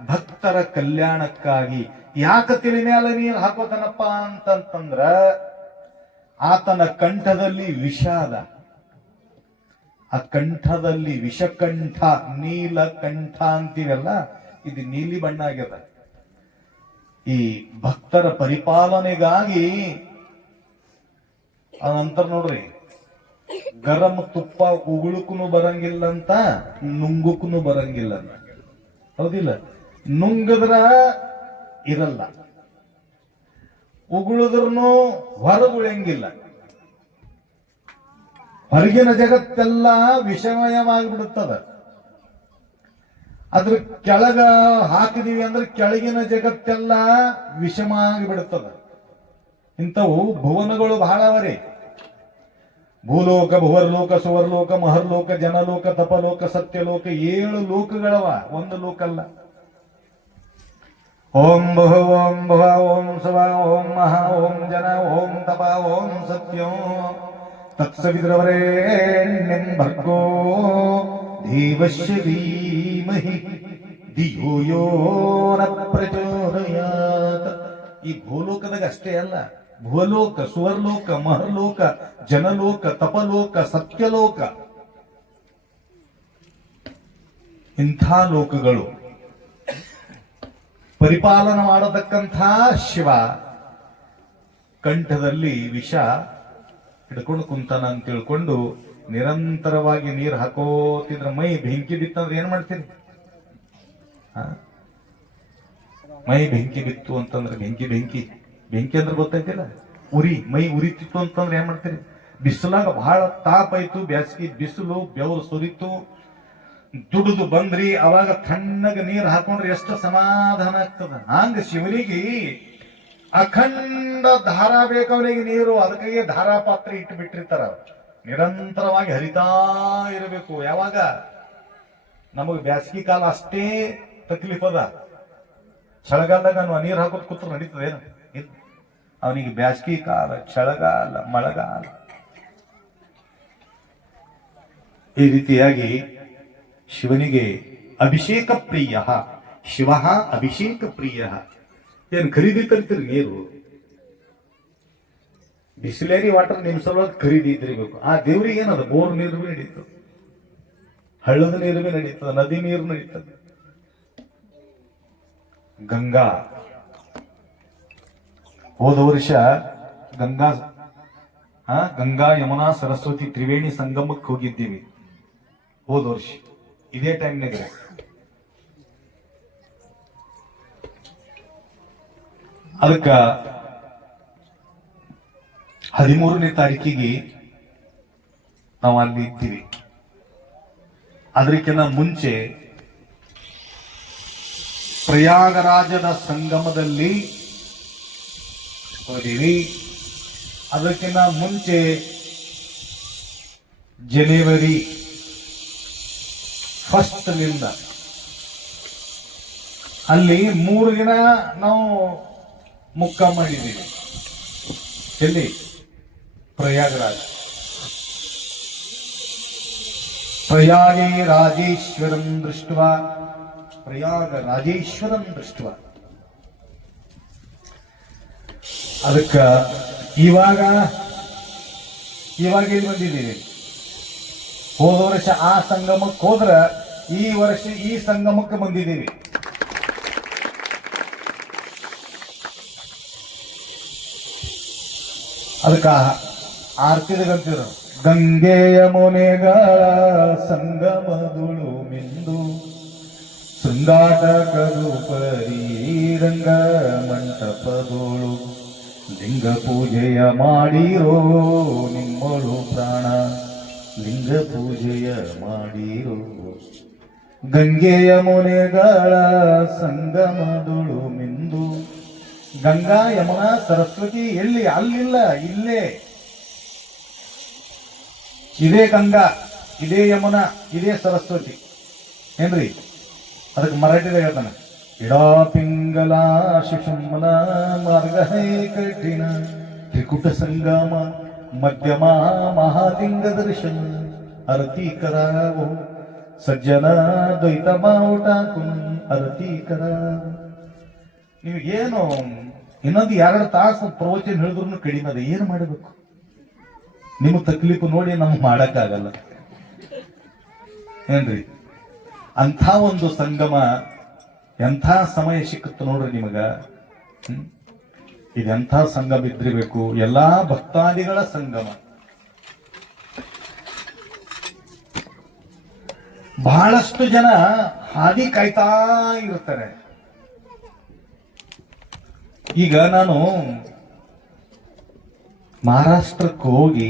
ಭಕ್ತರ ಕಲ್ಯಾಣಕ್ಕಾಗಿ. ಯಾಕ ತಲೆ ಮೇಲೆ ನೀರು ಹಾಕೋತಾನಪ್ಪ ಅಂತಂದ್ರ ಆತನ ಕಂಠದಲ್ಲಿ ವಿಷ ಅದ. ಆ ಕಂಠದಲ್ಲಿ ವಿಷಕಂಠ, ನೀಲಕಂಠ ಅಂತೀವಲ್ಲ, ಇದು ನೀಲಿ ಬಣ್ಣ ಆಗ್ಯದ. ಈ ಭಕ್ತರ ಪರಿಪಾಲನೆಗಾಗಿ ಅನಂತರ ನೋಡ್ರಿ, ಗರಂ ತುಪ್ಪ ಉಗುಳುಕುನು ಬರಂಗಿಲ್ಲಂತ, ನುಂಗುಕುನು ಬರಂಗಿಲ್ಲ. ಹೌದಿಲ್ಲ? ನುಂಗದ್ರ ಇರಲ್ಲ, ಉಗುಳಿದ್ರೂ ಹೊರಗುಳಂಗಿಲ್ಲ. ಹೊರಗಿನ ಜಗತ್ತೆಲ್ಲ ವಿಷಮಯವಾಗಿಬಿಡುತ್ತದ. ಅದ್ರ ಕೆಳಗ ಹಾಕಿದೀವಿ ಅಂದ್ರೆ ಕೆಳಗಿನ ಜಗತ್ತೆಲ್ಲ ವಿಷಮ ಆಗಿಬಿಡುತ್ತದ. ಇಂಥವು ಭುವನಗಳು ಬಹಳ ಅವರಿ. ಭೂಲೋಕ, ಭುವರ್ಲೋಕ, ಸುವರ್ಲೋಕ, ಮಹರ್ಲೋಕ, ಜನಲೋಕ, ತಪಲೋಕ, ಸತ್ಯಲೋಕ, 7 ಲೋಕಗಳವ, ಒಂದು ಲೋಕ ಅಲ್ಲ. ಓಂ ಭುವ ಓಂ ಭುವ ಓಂ ಸುವ ಓಂ ಮಹಾ ಓಂ ಜನ ಓಂ ತಪ ಓಂ ಸತ್ಯಂ ತತ್ಸವಿತುರ್ವರೆಣ್ಯಂ ಭರ್ಗೋ ದೇವಸ್ಯ ಧೀಮಹಿ ಧಿಯೋ ಯೋ ನ ಪ್ರಚೋದಯಾತ್. ಈ ಭೂಲೋಕದಾಗ ಅಷ್ಟೇ ಅಲ್ಲ, ಭೂಲೋಕ, ಸುವರ್ಲೋಕ, ಮಹರ್ಲೋಕ, ಜನಲೋಕ, ತಪಲೋಕ, ಸತ್ಯಲೋಕ, ಇಂಥ ಲೋಕಗಳು ಪರಿಪಾಲನ ಮಾಡತಕ್ಕಂಥ ಶಿವ ಕಂಠದಲ್ಲಿ ವಿಷ ಹಿಡ್ಕೊಂಡು ಕುಂತಾನ ಅಂತ ತಿಳ್ಕೊಂಡು ನಿರಂತರವಾಗಿ ನೀರು ಹಾಕೋತಿದ್ರ ಮೈ ಬೆಂಕಿ ಬಿತ್ತಂದ್ರೆ ಏನ್ ಮಾಡ್ತೀರಿ? ಮೈ ಬೆಂಕಿ ಬಿತ್ತು ಅಂತಂದ್ರೆ ಬೆಂಕಿ ಬೆಂಕಿ ಬೆಂಕಿ ಅಂದ್ರೆ ಗೊತ್ತೈತಿಲ್ಲ, ಉರಿ, ಮೈ ಉರಿತಿತ್ತು ಅಂತಂದ್ರೆ ಏನ್ ಮಾಡ್ತೀರಿ? ಬಿಸಿಲಾಗ ಬಹಳ ತಾಪ ಆಯ್ತು, ಬ್ಯಾಸಗಿ ಬಿಸಿಲು, ಬೆವರು ಸುರಿತು, ದುಡಿದು ಬಂದ್ರಿ, ಅವಾಗ ತಣ್ಣಗ ನೀರು ಹಾಕೊಂಡ್ರೆ ಎಷ್ಟು ಸಮಾಧಾನ ಆಗ್ತದ. ಹಂಗ ಶಿವನಿಗೆ ಅಖಂಡ ಧಾರಾ ಬೇಕವನಿಗೆ ನೀರು, ಅದಕ್ಕಾಗಿ ಧಾರಾ ಪಾತ್ರೆ ಇಟ್ಟು ಬಿಟ್ಟಿರ್ತಾರ, ನಿರಂತರವಾಗಿ ಹರಿತಾ ಇರಬೇಕು. ಯಾವಾಗ ನಮಗ್ ಬ್ಯಾಸಗಿ ಕಾಲ ಅಷ್ಟೇ ತಕ್ಲೀಫ್ ಅದ, ಚಳಿಗಾಲದಾಗ ನಾವು ನೀರು ಹಾಕೋದ್ ಕೂತ್ರ ನಡೀತದೇನು? ಅವನಿಗೆ ಬ್ಯಾಸಗಿ ಕಾಲ, ಚಳಿಗಾಲ, ಮಳೆಗಾಲ, ಈ ರೀತಿಯಾಗಿ ಶಿವನಿಗೆ ಅಭಿಷೇಕ ಪ್ರಿಯ, ಶಿವ ಅಭಿಷೇಕ ಪ್ರಿಯ. ಏನ್ ಖರೀದಿ ತರ್ತೀರಿ ನೀರು? ಬಿಸಿಲೇರಿ ವಾಟರ್ ನಿಮ್ ಸಲುವಾಗಿ ಖರೀದಿ ಇದ್ದಿರ್ಬೇಕು. ಆ ದೇವ್ರಿಗೆ ಏನದ? ಬೋರ್ ನೀರು ಬಿ ನಡೀತದೆ, ಹಳ್ಳದ ನೀರು ಬಿ ನಡೀತದೆ, ನದಿ ನೀರು ನಡೀತದೆ. ಗಂಗಾ, ಹೋದ ವರ್ಷ ಗಂಗಾ ಯಮುನಾ ಸರಸ್ವತಿ ತ್ರಿವೇಣಿ ಸಂಗಮಕ್ಕೆ ಹೋಗಿದ್ದೀವಿ. ಹೋದ ವರ್ಷ ಇದೇ ಟೈಮ್ನಾಗ ಅದಕ್ಕ 13ನೇ ತಾರೀಕಿಗೆ ನಾವು ಅಲ್ಲಿ ಇದ್ದೀವಿ. ಅದಕ್ಕಿಂತ ಮುಂಚೆ ಪ್ರಯಾಗರಾಜದ ಸಂಗಮದಲ್ಲಿ ಹೋದಿವಿ. ಅದಕ್ಕಿಂತ ಮುಂಚೆ ಜನವರಿ 1 ಅಲ್ಲಿ 3 ದಿನ ನಾವು ಮುಕ್ಕ ಮಾಡಿದ್ದೀವಿ. ಎಲ್ಲಿ? ಪ್ರಯಾಗರಾಜ್. ಪ್ರಯಾಗೇ ರಾಜೇಶ್ವರಂ ದೃಷ್ಟ್ವಾ, ಪ್ರಯಾಗ ರಾಜೇಶ್ವರಂ ದೃಷ್ಟ್ವಾ. ಅದಕ್ಕ ಇವಾಗ ಇಲ್ಲಿ ಬಂದಿದ್ದೀವಿ. ಹೋದ ವರ್ಷ ಆ ಸಂಗಮಕ್ಕೆ ಹೋದ್ರ ಈ ವರ್ಷ ಈ ಸಂಗಮಕ್ಕೆ ಬಂದಿದ್ದೀವಿ. ಅದಕ್ಕ ಆರ್ತಿದಂತೀರ ಗಂಗೆ ಯಮುನೆಗಳ ಸಂಗಮದುಳು ಮಿಂದು ಶೃಂಗಾಟಕರು ಪರಿರಂಗ ಮಂಟಪದೋಳು ಲಿಂಗ ಪೂಜೆಯ ಮಾಡಿರೋ ನಿಮ್ಮಳು ಪ್ರಾಣ, ಲಿಂಗ ಪೂಜೆಯ ಮಾಡಿರೋ. ಗಂಗೆ ಯಮುನೆಗಳ ಸಂಗಮದುಳು ಮಿಂದು. ಗಂಗಾ ಯಮುನಾ ಸರಸ್ವತಿ ಎಲ್ಲಿ? ಅಲ್ಲಿಲ್ಲ, ಇಲ್ಲೇ. ಇದೇ ಗಂಗಾ, ಇದೇ ಯಮುನಾ, ಇದೇ ಸರಸ್ವತಿ ಏನ್ರಿ? ಅದಕ್ಕೆ ಮರಾಠಿದಾಗ ಹೇಳ್ತಾನೆ, ಇಡಾ ಪಿಂಗಲ ಶಿಶುಮ್ನ ಮಾರ್ಗ ಹೈ ಕಠಿಣ ತ್ರಿಕುಟ ಸಂಗಮ ಮಧ್ಯಮ ಮಹಾಲಿಂಗ ದರ್ಶನ ಅರತಿ ಕರಾವೋ ಸಜ್ಜನ ದ್ವೈತ ಬಾವುಟ ಅರತಿ ಕರಾವೋ. ನೀವು ಏನು ಇನ್ನೊಂದು 2 ತಾಸು ಪ್ರವಚನ ಹೇಳಿದ್ರು ಕಡಿಮೆ ಅದ. ಏನು ಮಾಡಬೇಕು? ನಿಮ್ಮ ತಕ್ಲೀಫು ನೋಡಿ ನಮ್ಗೆ ಮಾಡಕ್ಕಾಗಲ್ಲ ಏನ್ರಿ? ಅಂಥ ಒಂದು ಸಂಗಮ ಎಂಥ ಸಮಯ ಸಿಕ್ಕುತ್ತ ನೋಡ್ರಿ ನಿಮಗ. ಇದೆಂಥ ಸಂಗಮ ಇದ್ದಿರಬೇಕು? ಎಲ್ಲಾ ಭಕ್ತಾದಿಗಳ ಸಂಗಮ. ಬಹಳಷ್ಟು ಜನ ಹಾದಿ ಕಾಯ್ತಾ ಇರ್ತಾರೆ. ಈಗ ನಾನು ಮಹಾರಾಷ್ಟ್ರಕ್ಕೆ ಹೋಗಿ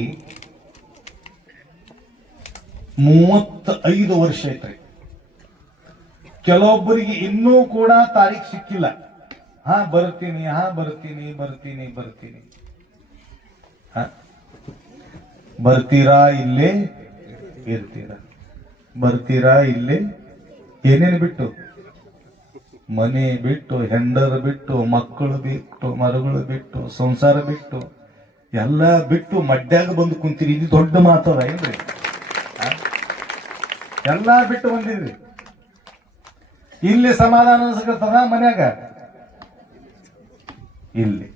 35 ವರ್ಷ ಐತ್ರಿ. ಕೆಲವೊಬ್ಬರಿಗೆ ಇನ್ನೂ ಕೂಡ ತಾರೀಖ್ ಸಿಕ್ಕಿಲ್ಲ. ಬರ್ತೀನಿ ಬರ್ತೀರಾ? ಇಲ್ಲೇ ಇರ್ತೀರಾ? ಬರ್ತೀರಾ? ಇಲ್ಲೇ ಏನೇನು ಬಿಟ್ಟು ಮನೆ ಬಿಟ್ಟು, ಹೆಂಡರ ಬಿಟ್ಟು, ಮಕ್ಕಳು ಬಿಟ್ಟು, ಮರುಗಳು ಬಿಟ್ಟು, ಸಂಸಾರ ಬಿಟ್ಟು, ಎಲ್ಲ ಬಿಟ್ಟು ಮಡ್ಯಾಗ ಬಂದು ಕುಂತೀರಿ. ಇದು ದೊಡ್ಡ ಮಾತದ ಏನ್ರಿ? ಎಲ್ಲ ಬಿಟ್ಟು ಬಂದಿದ್ರಿ. ಇಲ್ಲಿ ಸಮಾಧಾನ ಅನ್ಸಕತ್ತದ, ಮನ್ಯಾಗ ಇಲ್ಲಿ,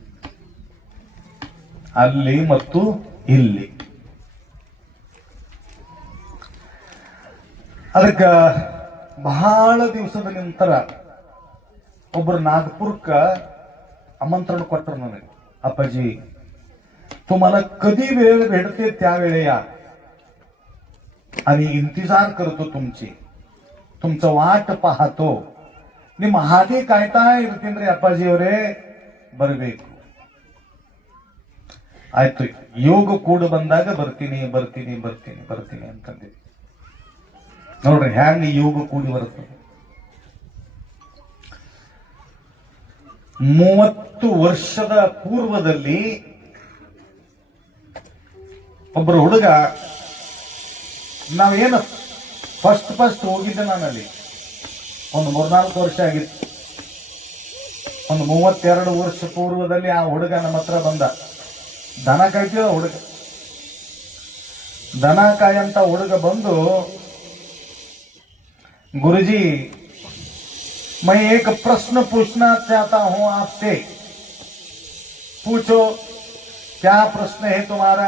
ಅಲ್ಲಿ ಮತ್ತು ಇಲ್ಲಿ. ಅದಕ್ಕ ಬಹಳ ದಿವಸದ ನಂತರ ಒಬ್ಬರು ನಾಗಪುರಕ್ಕ आमंत्रण ಕೊಟ್ಟರು ನನಗೆ. अप्पाजी तुम्हाला कधी वेळ भेटते त्यावेळे या, आणि इंतजार करतो तुमची, तुमचं वाट पाहतो. ನಿಮ್ಮ ಹಾದಿ ಕಾಯ್ತಾ ಇರ್ತೀನಿ ಅಪ್ಪಾಜಿ ಅವರೇ, ಬರಬೇಕು. ಆಯ್ತು, ಯೋಗ ಕೂಡ ಬಂದಾಗ ಬರ್ತೀನಿ ಬರ್ತೀನಿ ಬರ್ತೀನಿ ಬರ್ತೀನಿ ಅಂತಂದಿದ್ವಿ. ನೋಡ್ರಿ ಹ್ಯಾಂಗ ಯೋಗ ಕೂಡಿ ಬರ್ತದೆ. 30 ವರ್ಷದ ಪೂರ್ವದಲ್ಲಿ ಒಬ್ಬರು ಹುಡುಗ, ನಾವೇನು ಫಸ್ಟ್ ಹೋಗಿದ್ದೆ ನಾನಲ್ಲಿ, ಒಂದು 3-4 ವರ್ಷ ಆಗಿತ್ತು. ಒಂದು 32 ವರ್ಷ ಪೂರ್ವದಲ್ಲಿ ಆ ಹುಡುಗ ನಮ್ಮ ಹತ್ರ ಬಂದ. ದನ ಕಾಯ್ತೀವ ಹುಡುಗ, ದನ ಕಾಯಂತ ಹುಡುಗ ಬಂದು, गुरुजी मैं एक प्रश्न पूछना चाहता हूं आपसे, पूछो क्या प्रश्न है तुम्हारा.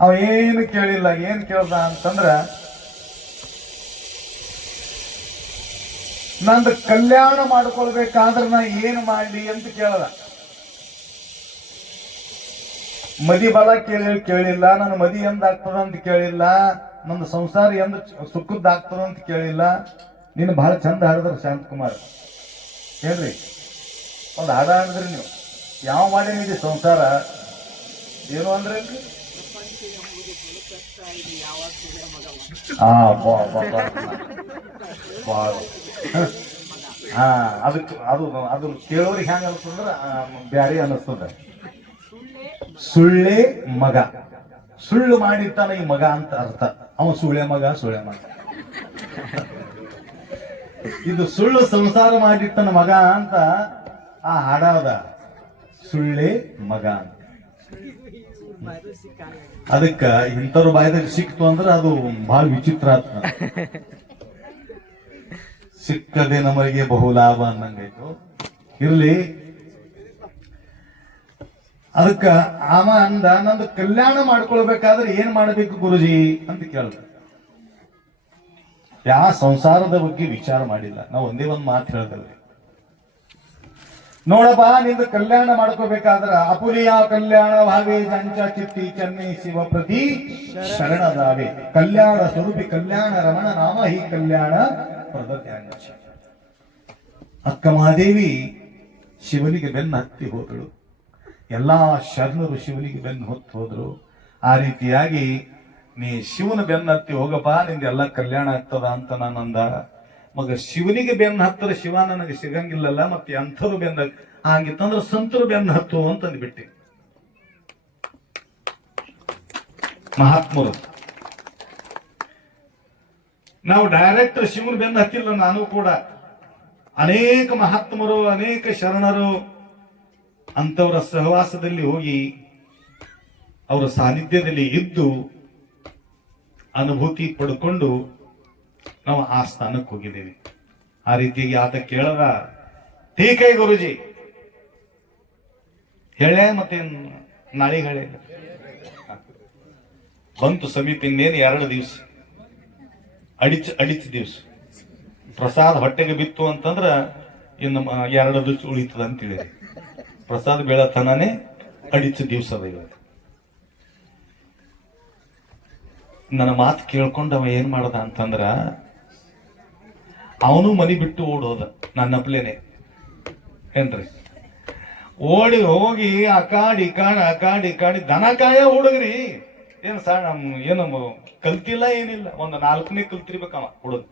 ಅವ ಏನು ಕೇಳಿಲ್ಲ. ಏನ್ ಕೇಳ್ದ ಅಂತಂದ್ರ, ನಂದು ಕಲ್ಯಾಣ ಮಾಡ್ಕೊಳ್ಬೇಕಾದ್ರೆ ನಾ ಏನ್ ಮಾಡ್ಲಿ ಅಂತ ಕೇಳ್ದ. ಮದಿ ಬಲ ಕೇಳಿಲ್ಲ, ನನ್ನ ಮದಿ ಎಂದಾಗ್ತದ ಅಂತ ಕೇಳಿಲ್ಲ, ನಂದು ಸಂಸಾರ ಎಂದ ಸುಖದ್ದಾಗ್ತದ ಅಂತ ಕೇಳಿಲ್ಲ. ನೀನು ಬಹಳ ಚಂದ ಹಾಡಿದ್ರ ಶಾಂತಕುಮಾರ್, ಹೇಳ್ರಿ ಒಂದು ಹಾಡ ಹಾಡಿದ್ರಿ ನೀವು. ಯಾವ ಮಾಡೇನಿದೆ ಸಂಸಾರ ಏನು ಅಂದ್ರೆ, ಅದಕ್ಕೆ ಅದು ಕೇಳೋರಿಗೆ ಹೆಂಗ ಅನಿಸ್ತಂದ್ರ ಬ್ಯಾರಿ ಅನಿಸ್ತದ. ಸುಳ್ಳೆ ಮಗ, ಸುಳ್ಳು ಮಾಡಿರ್ತಾನ ಈ ಮಗ ಅಂತ ಅರ್ಥ. ಅವ ಸುಳ್ಳೆ ಮಗ, ಸುಳ್ಳೆ ಮಗ. ಇದು ಸುಳ್ಳು ಸಂಸಾರ ಮಾಡಿರ್ತಾನ ಮಗ ಅಂತ ಆ ಹಾಡಾದ, ಸುಳ್ಳೆ ಮಗ ಅಂತ. ಅದಕ್ಕ ಇಂಥವ್ರ ಬಾಯ್ದಾಗ ಸಿಕ್ತು ಅಂದ್ರೆ ಅದು ಬಹಳ ವಿಚಿತ್ರ ಆಗ್ತದ. ಸಿಕ್ಕದೆ ನಮಗೆ ಬಹುಲಾಭ ಅನ್ನಂಗಾಯ್ತು. ಇರ್ಲಿ, ಅದಕ್ಕ ಆಮ ಅಂದ, ನಂದು ಕಲ್ಯಾಣ ಮಾಡ್ಕೊಳ್ಬೇಕಾದ್ರೆ ಏನ್ ಮಾಡಬೇಕು ಗುರುಜಿ ಅಂತ ಕೇಳ್ದ. ಯಾವ ಸಂಸಾರದ ಬಗ್ಗೆ ವಿಚಾರ ಮಾಡಿಲ್ಲ. ನಾವು ಒಂದೇ ಒಂದು ಮಾತು ಹೇಳ್ದಲ್ರಿ, ನೋಡಪ್ಪ ನಿಂದು ಕಲ್ಯಾಣ ಮಾಡ್ಕೋಬೇಕಾದ್ರ ಅಪುಲಿಯ ಕಲ್ಯಾಣ ಭಾವೇ ಜಂಚ ಚಿತ್ತಿ ಚೆನ್ನೈ ಶಿವ ಪ್ರತಿ ಶರಣದಾವೆ, ಕಲ್ಯಾಣ ಸ್ವರೂಪಿ ಕಲ್ಯಾಣ ರಮಣ ನಾಮ ಹಿ ಕಲ್ಯಾಣ ಪ್ರದತ್ಯಾಂಗ. ಅಕ್ಕ ಮಹಾದೇವಿ ಶಿವನಿಗೆ ಬೆನ್ನ ಹತ್ತಿ ಹೋದಳು, ಎಲ್ಲಾ ಶರಣರು ಶಿವನಿಗೆ ಬೆನ್ನು ಹೊತ್ತು ಹೋದ್ರು. ಆ ರೀತಿಯಾಗಿ ನೀ ಶಿವನ ಬೆನ್ನ ಹತ್ತಿ ಹೋಗಪ್ಪ, ನಿಂದೆಲ್ಲ ಕಲ್ಯಾಣ ಆಗ್ತದ ಅಂತ ನಾನಂದ. ಮಗ ಶಿವನಿಗೆ ಬೆನ್ನ ಹತ್ತರ ಶಿವ ನನಗೆ ಸಿಗಂಗಿಲ್ಲಲ್ಲ, ಮತ್ತೆ ಅಂಥವ್ರು ಬೆನ್ನ ಆಗಿತ್ತಂದ್ರೆ ಸಂತರು ಬೆನ್ನ ಹತ್ತು ಅಂತಂದ್ಬಿಟ್ಟೆ. ಮಹಾತ್ಮರು ನಾವು ಡೈರೆಕ್ಟ್ ಶಿವನ ಬೆನ್ನ ಹತ್ತಿಲ್ಲ. ನಾನು ಕೂಡ ಅನೇಕ ಮಹಾತ್ಮರು, ಅನೇಕ ಶರಣರು ಅಂತವರ ಸಹವಾಸದಲ್ಲಿ ಹೋಗಿ ಅವರ ಸಾನ್ನಿಧ್ಯದಲ್ಲಿ ಇದ್ದು ಅನುಭೂತಿ ಪಡ್ಕೊಂಡು ನಾವು ಆ ಸ್ಥಾನಕ್ಕೆ ಹೋಗಿದ್ದೇವೆ. ಆ ರೀತಿಯಾಗಿ ಆತ ಕೇಳದ, ಟೀಕೈ ಗುರುಜಿ ಹೇಳೇ, ಮತ್ತೆ ನಾಳೆ ಹೇಳೇ ಬಂತು ಸಮೀಪ. ಇನ್ನೇನು 2 ದಿವಸ, ಅಡಿಚ ದಿವಸ ಪ್ರಸಾದ ಹೊಟ್ಟೆಗೆ ಬಿತ್ತು ಅಂತಂದ್ರ ಇನ್ನು 2 ದಿವಸ ಉಳಿತದ ಅಂತೇಳಿ ಪ್ರಸಾದ ಬೀಳತನೇ ಅಡಿಚ ದಿವಸದ ಇವತ್ತು. ನನ್ನ ಮಾತು ಕೇಳ್ಕೊಂಡು ಅವ ಏನ್ ಮಾಡದ ಅಂತಂದ್ರ, ಅವನು ಮನಿ ಬಿಟ್ಟು ಓಡೋದ ನನ್ನಪ್ಲೇನೆ ಏನ್ರಿ. ಓಡಿ ಹೋಗಿ ಆ ಕಾಡಿ ದನ ಕಾಯ ಹುಡುಗ್ರಿ, ಏನ್ ಸಣ್ಣ ಏನು ಕಲ್ತಿಲ್ಲ ಏನಿಲ್ಲ, ಒಂದು 4ನೇ ಕಲ್ತಿರ್ಬೇಕವ ಹುಡುಗ.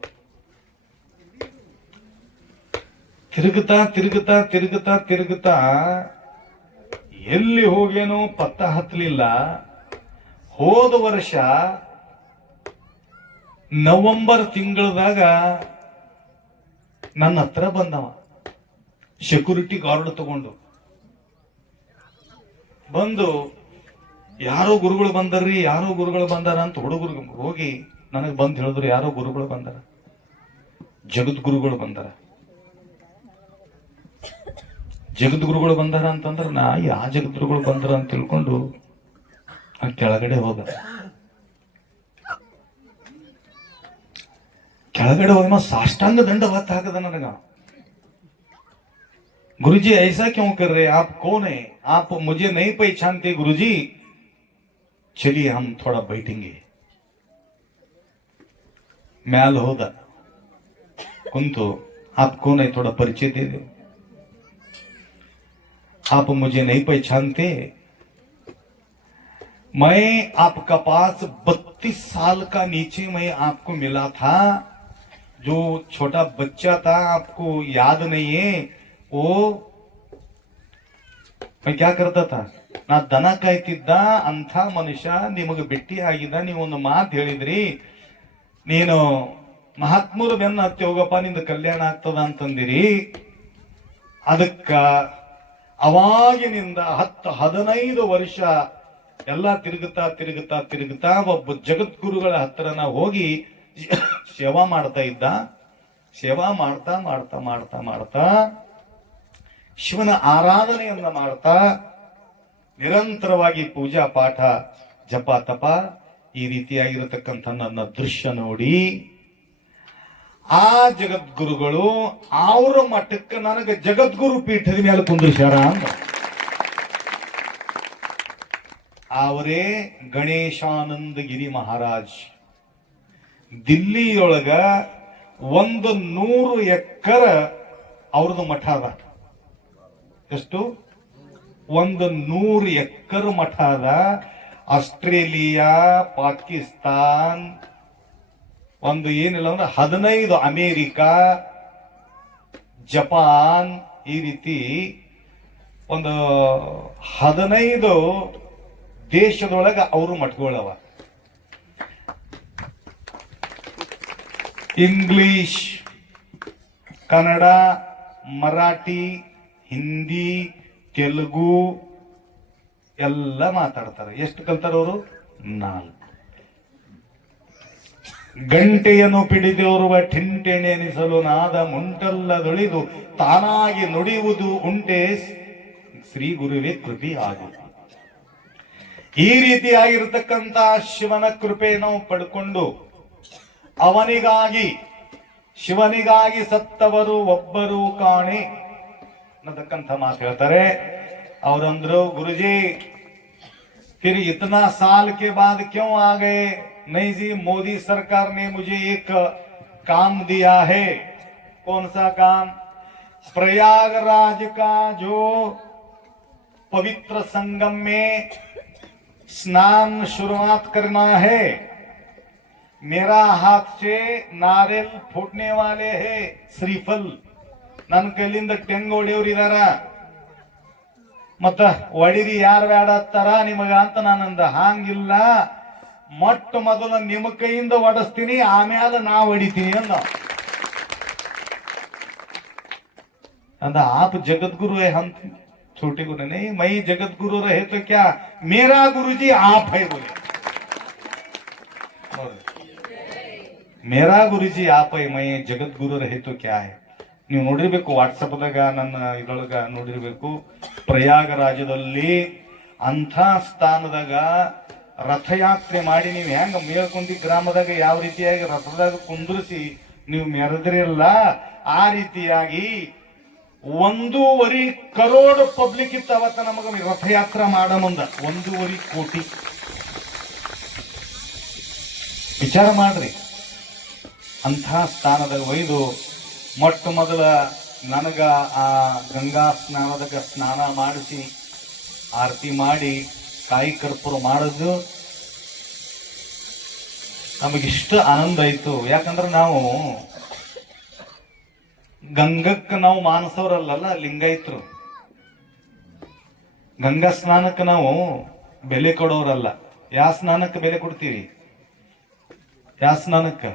ತಿರುಗುತ್ತಾ ಎಲ್ಲಿ ಹೋಗೇನೋ ಪತ್ತ ಹತ್ತಲಿಲ್ಲ. ಹೋದ ವರ್ಷ ನವೆಂಬರ್ ತಿಂಗಳದಾಗ ನನ್ನ ಹತ್ರ ಬಂದವ ಸೆಕ್ಯೂರಿಟಿ ಗಾರ್ಡ್ ತಗೊಂಡು ಬಂದು ಯಾರೋ ಗುರುಗಳು ಬಂದಾರ್ರಿ, ಯಾರೋ ಗುರುಗಳು ಬಂದಾರ ಅಂತ ಹುಡುಗರು ಹೋಗಿ ನನಗೆ ಬಂದು ಹೇಳಿದ್ರು, ಯಾರೋ ಗುರುಗಳು ಬಂದಾರ, ಜಗದ್ಗುರುಗಳು ಬಂದಾರ. ಜಗದ್ಗುರುಗಳು ಬಂದಾರ ಅಂತಂದ್ರೆ ನಾ ಯಾ ಜಗದ್ಗುರುಗಳು ಬಂದಾರ ಅಂತ ತಿಳ್ಕೊಂಡು ಆ ಕೆಳಗಡೆ ಹೋದ. ಕೆಳಗಡೆ ಹೋದ ಸಾಷ್ಟಾಂಗ ದಂಡವತ್ ಹಾಕದ ನನಗ. गुरुजी ऐसा क्यों कर रहे, आप कौन है, आप मुझे नहीं पहचानते गुरुजी, चलिए हम थोड़ा बैठेंगे. ಮ್ಯಾಲ ಹೋದ कुंतो, आप कौन है, थोड़ा परिचय दे दो. आप मुझे नहीं पहचानते, मैं आपका पास 32 साल का नीचे मैं आपको मिला था, जो छोटा बच्चा था आपको याद नहीं है, वो मैं क्या करता था, ನಾ ದನ ಕಾಯ್ತಿದ್ದ ಅಂಥ ಮನುಷ್ಯ ನಿಮಗೆ ಭೇಟಿ ಆಗಿದ್ದ. ನೀವೊಂದು ಮಾತು ಹೇಳಿದ್ರಿ, ನೀನು ಮಹಾತ್ಮರು ಬೆನ್ನ ಹತ್ತಿ ಹೋಗಪ್ಪ ನಿಂದ ಕಲ್ಯಾಣ ಆಗ್ತದ ಅಂತಂದಿರಿ. ಅದಕ್ಕ ಅವಾಗಿನಿಂದ 10-15 ವರ್ಷ ಎಲ್ಲ ತಿರುಗುತ್ತಾ ಒಬ್ಬ ಜಗದ್ಗುರುಗಳ ಹತ್ರನ ಹೋಗಿ ಸೇವಾ ಮಾಡ್ತಾ ಇದ್ದ. ಸೇವಾ ಮಾಡ್ತಾ ಶಿವನ ಆರಾಧನೆಯನ್ನ ಮಾಡ್ತಾ ನಿರಂತರವಾಗಿ ಪೂಜಾ ಪಾಠ ಜಪ ತಪ ಈ ರೀತಿಯಾಗಿರತಕ್ಕಂಥ ನನ್ನ ದೃಶ್ಯ ನೋಡಿ ಆ ಜಗದ್ಗುರುಗಳು ಅವರ ಮಠಕ್ಕೆ ನನಗೆ ಜಗದ್ಗುರು ಪೀಠದ ಮೇಲೆ ಕುಂದ್ರಿಸ್ಯಾರ ಅಂತ. ಅವರೇ ಗಣೇಶಾನಂದ ಗಿರಿ ಮಹಾರಾಜ್. ದಿಲ್ಲಿಯೊಳಗ 100 ಎಕರೆ ಅವ್ರದ್ದು ಮಠ ಅದ. ಎಷ್ಟು? 100 ಎಕರೆ ಮಠ ಅದ. ಆಸ್ಟ್ರೇಲಿಯಾ, ಪಾಕಿಸ್ತಾನ್, ಒಂದು ಏನಿಲ್ಲ ಅಂದ್ರೆ 15 ಅಮೇರಿಕಾ, ಜಪಾನ್, ಈ ರೀತಿ ಒಂದು 15 ದೇಶದೊಳಗ ಅವರು ಮಠಗಳವ. ಇಂಗ್ಲಿಷ್, ಕನ್ನಡ, ಮರಾಠಿ, ಹಿಂದಿ, ತೆಲುಗು ಎಲ್ಲ ಮಾತಾಡ್ತಾರೆ. ಎಷ್ಟು ಕಲ್ತಾರ ಅವರು? 4. ಗಂಟೆಯನ್ನು ಪಿಡಿದವರು ಠಿಂಟೆಣೆನಿಸಲು ನಾದ ಮುಂಟಲ್ಲದೊಳಿದು ತಾನಾಗಿ ನುಡಿಯುವುದು ಉಂಟೆ ಶ್ರೀ ಗುರುವೇ ಕೃಪೆ ಆಗು. ಈ ರೀತಿಯಾಗಿರ್ತಕ್ಕಂಥ ಶಿವನ ಕೃಪೆ ನಾವು ಪಡ್ಕೊಂಡು ಅವನಿಗಾಗಿ ಶಿವನಿಗಾಗಿ ಸತ್ತವರು ಒಬ್ಬರು ಕಾಣೆ ಅನ್ನತಕ್ಕಂಥ ಮಾತು ಹೇಳ್ತಾರೆ. ಅವರಂದ್ರು, ಗುರುಜಿ फिर इतना साल के बाद क्यों आ गए? नहीं जी, मोदी सरकार ने मुझे एक काम दिया है. कौन सा काम? प्रयागराज का जो पवित्र संगम में स्नान शुरुआत करना है. मेरा हाथ से नारियल फूटने वाले हैं, श्रीफल ನನ್ನ ಕೈಲಿಂದ ಟೆಂಗ್ ಹೊಡೆಯವ್ರಿದಾರ, ಮತ್ತ ಒಡಿರಿ ಯಾರು ಬೇಡತ್ತಾರ ನಿಮಗ ಅಂತ ನಾನಂದ. ಹಾಂಗಿಲ್ಲ, ಮೊಟ್ಟ ಮೊದಲು ನಿಮ್ಮ ಕೈಯಿಂದ ಒಡಿಸ್ತೀನಿ, ಆಮೇಲೆ ನಾ ಹೊಡಿತೀನಿ ಅಂದ. आप जगतगुरु है, हम छोटे गुरु नहीं. मैं जगतगुरु रहे तो क्या, मेरा गुरुजी आप है बोले. मेरा गुरुजी आप है, मैं जगतगुरु रहे तो क्या है. ನೀವು ನೋಡಿರ್ಬೇಕು, ವಾಟ್ಸಪ್ದಾಗ ನನ್ನ ಇದರೊಳಗ ನೋಡಿರ್ಬೇಕು. ಪ್ರಯಾಗರಾಜದಲ್ಲಿ ಅಂಥ ಸ್ಥಾನದಾಗ ರಥಯಾತ್ರೆ ಮಾಡಿ ನೀವು ಹೆಂಗ ಮೇಲ್ಕೊಂಡಿ ಗ್ರಾಮದಾಗ ಯಾವ ರೀತಿಯಾಗಿ ರಥದಾಗ ಕುಂದ್ರಿಸಿ ನೀವು ಮೆರೆದ್ರಿಲ್ಲ, ಆ ರೀತಿಯಾಗಿ 1.5 ಕರೋಡ್ ಪಬ್ಲಿಕ್ ಇತ್ತು ಅವತ್ತ ನಮಗ ರಥಯಾತ್ರೆ ಮಾಡ ಮುಂದ. 1.5 ಕೋಟಿ. ವಿಚಾರ ಮಾಡ್ರಿ, ಅಂಥ ಸ್ಥಾನದಾಗ ಒಯ್ದು ಮೊಟ್ಟ ಮೊದಲ ನನಗ ಆ ಗಂಗಾ ಸ್ನಾನದಾಗ ಸ್ನಾನ ಮಾಡಿಸಿ ಆರತಿ ಮಾಡಿ ಕಾಯಿ ಕರ್ಪೂರ ಮಾಡೋದು ನಮಗಿಷ್ಟ ಆನಂದ ಆಯ್ತು. ಯಾಕಂದ್ರೆ ನಾವು ಗಂಗಕ್ಕೆ ನಾವು ಮಾನಸವರಲ್ಲ, ಲಿಂಗಾಯತರು. ಗಂಗಾ ಸ್ನಾನಕ್ಕೆ ನಾವು ಬೆಲೆ ಕೊಡೋರಲ್ಲ. ಯಾವ ಸ್ನಾನಕ್ಕೆ ಬೆಲೆ ಕೊಡ್ತೀವಿ? ಯಾವ ಸ್ನಾನಕ್ಕೆ?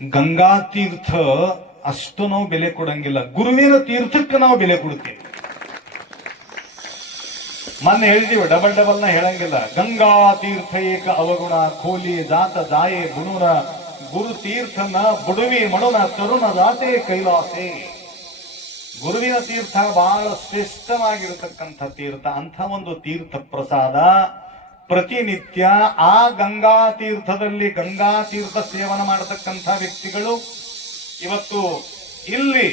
ಗಂಗಾ ತೀರ್ಥ ಅಷ್ಟು ನಾವು ಬೆಲೆ ಕೊಡಂಗಿಲ್ಲ, ಗುರುವಿನ ತೀರ್ಥಕ್ಕೆ ನಾವು ಬೆಲೆ ಕೊಡ್ತೀವಿ. ಮೊನ್ನೆ ಹೇಳಿದೀವಿ, ಡಬಲ್ ನ ಹೇಳಂಗಿಲ್ಲ. ಗಂಗಾ ತೀರ್ಥ ಏಕ ಅವಗುಣ ಖೋಲಿ ಜಾತ ಜಾಯೆ ಗುಣುರ ಗುರು ತೀರ್ಥನ ಬುಡುವಿ ಮಡುನ ತರುಣ ದಾತೆ ಕೈಲಾಸೆ. ಗುರುವಿನ ತೀರ್ಥ ಬಹಳ ಶ್ರೇಷ್ಠವಾಗಿರತಕ್ಕಂಥ ತೀರ್ಥ. ಅಂಥ ಒಂದು ತೀರ್ಥ ಪ್ರಸಾದ ಪ್ರತಿನಿತ್ಯ ಆ ಗಂಗಾ ತೀರ್ಥದಲ್ಲಿ ಗಂಗಾ ತೀರ್ಥ ಸೇವನ ಮಾಡತಕ್ಕಂಥ ವ್ಯಕ್ತಿಗಳು ಇವತ್ತು ಇಲ್ಲಿ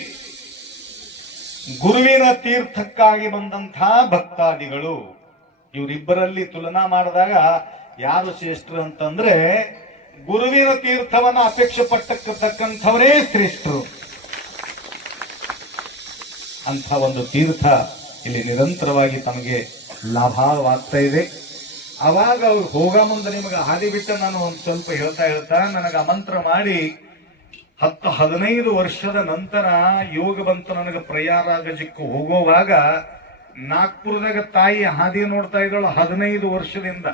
ಗುರುವಿನ ತೀರ್ಥಕ್ಕಾಗಿ ಬಂದಂಥ ಭಕ್ತಾದಿಗಳು, ಇವರಿಬ್ಬರಲ್ಲಿ ತುಲನಾ ಮಾಡಿದಾಗ ಯಾರು ಶ್ರೇಷ್ಠರು ಅಂತಂದ್ರೆ ಗುರುವಿನ ತೀರ್ಥವನ್ನ ಅಪೇಕ್ಷೆ ಪಟ್ಟಕ್ಕಂಥವರೇ ಶ್ರೇಷ್ಠರು. ಅಂಥ ಒಂದು ತೀರ್ಥ ಇಲ್ಲಿ ನಿರಂತರವಾಗಿ ತಮಗೆ ಲಾಭವಾಗ್ತಾ ಇದೆ. ಅವಾಗ ಅವ್ರು ಹೋಗೋ ಮುಂದೆ ನಿಮಗೆ ಹಾದಿ ಬಿಟ್ಟು ನಾನು ಒಂದು ಸ್ವಲ್ಪ ಹೇಳ್ತಾ ನನಗೆ ಮಂತ್ರ ಮಾಡಿ 10-15 ವರ್ಷದ ನಂತರ ಯೋಗ ಬಂತು ನನಗೆ ಪ್ರಯಾಗರಾಜಕ್ಕೆ ಹೋಗುವಾಗ. ನಾಗ್ಪುರದಾಗ ತಾಯಿ ಹಾದಿ ನೋಡ್ತಾ ಇದ್ದಳು 15 ವರ್ಷದಿಂದ.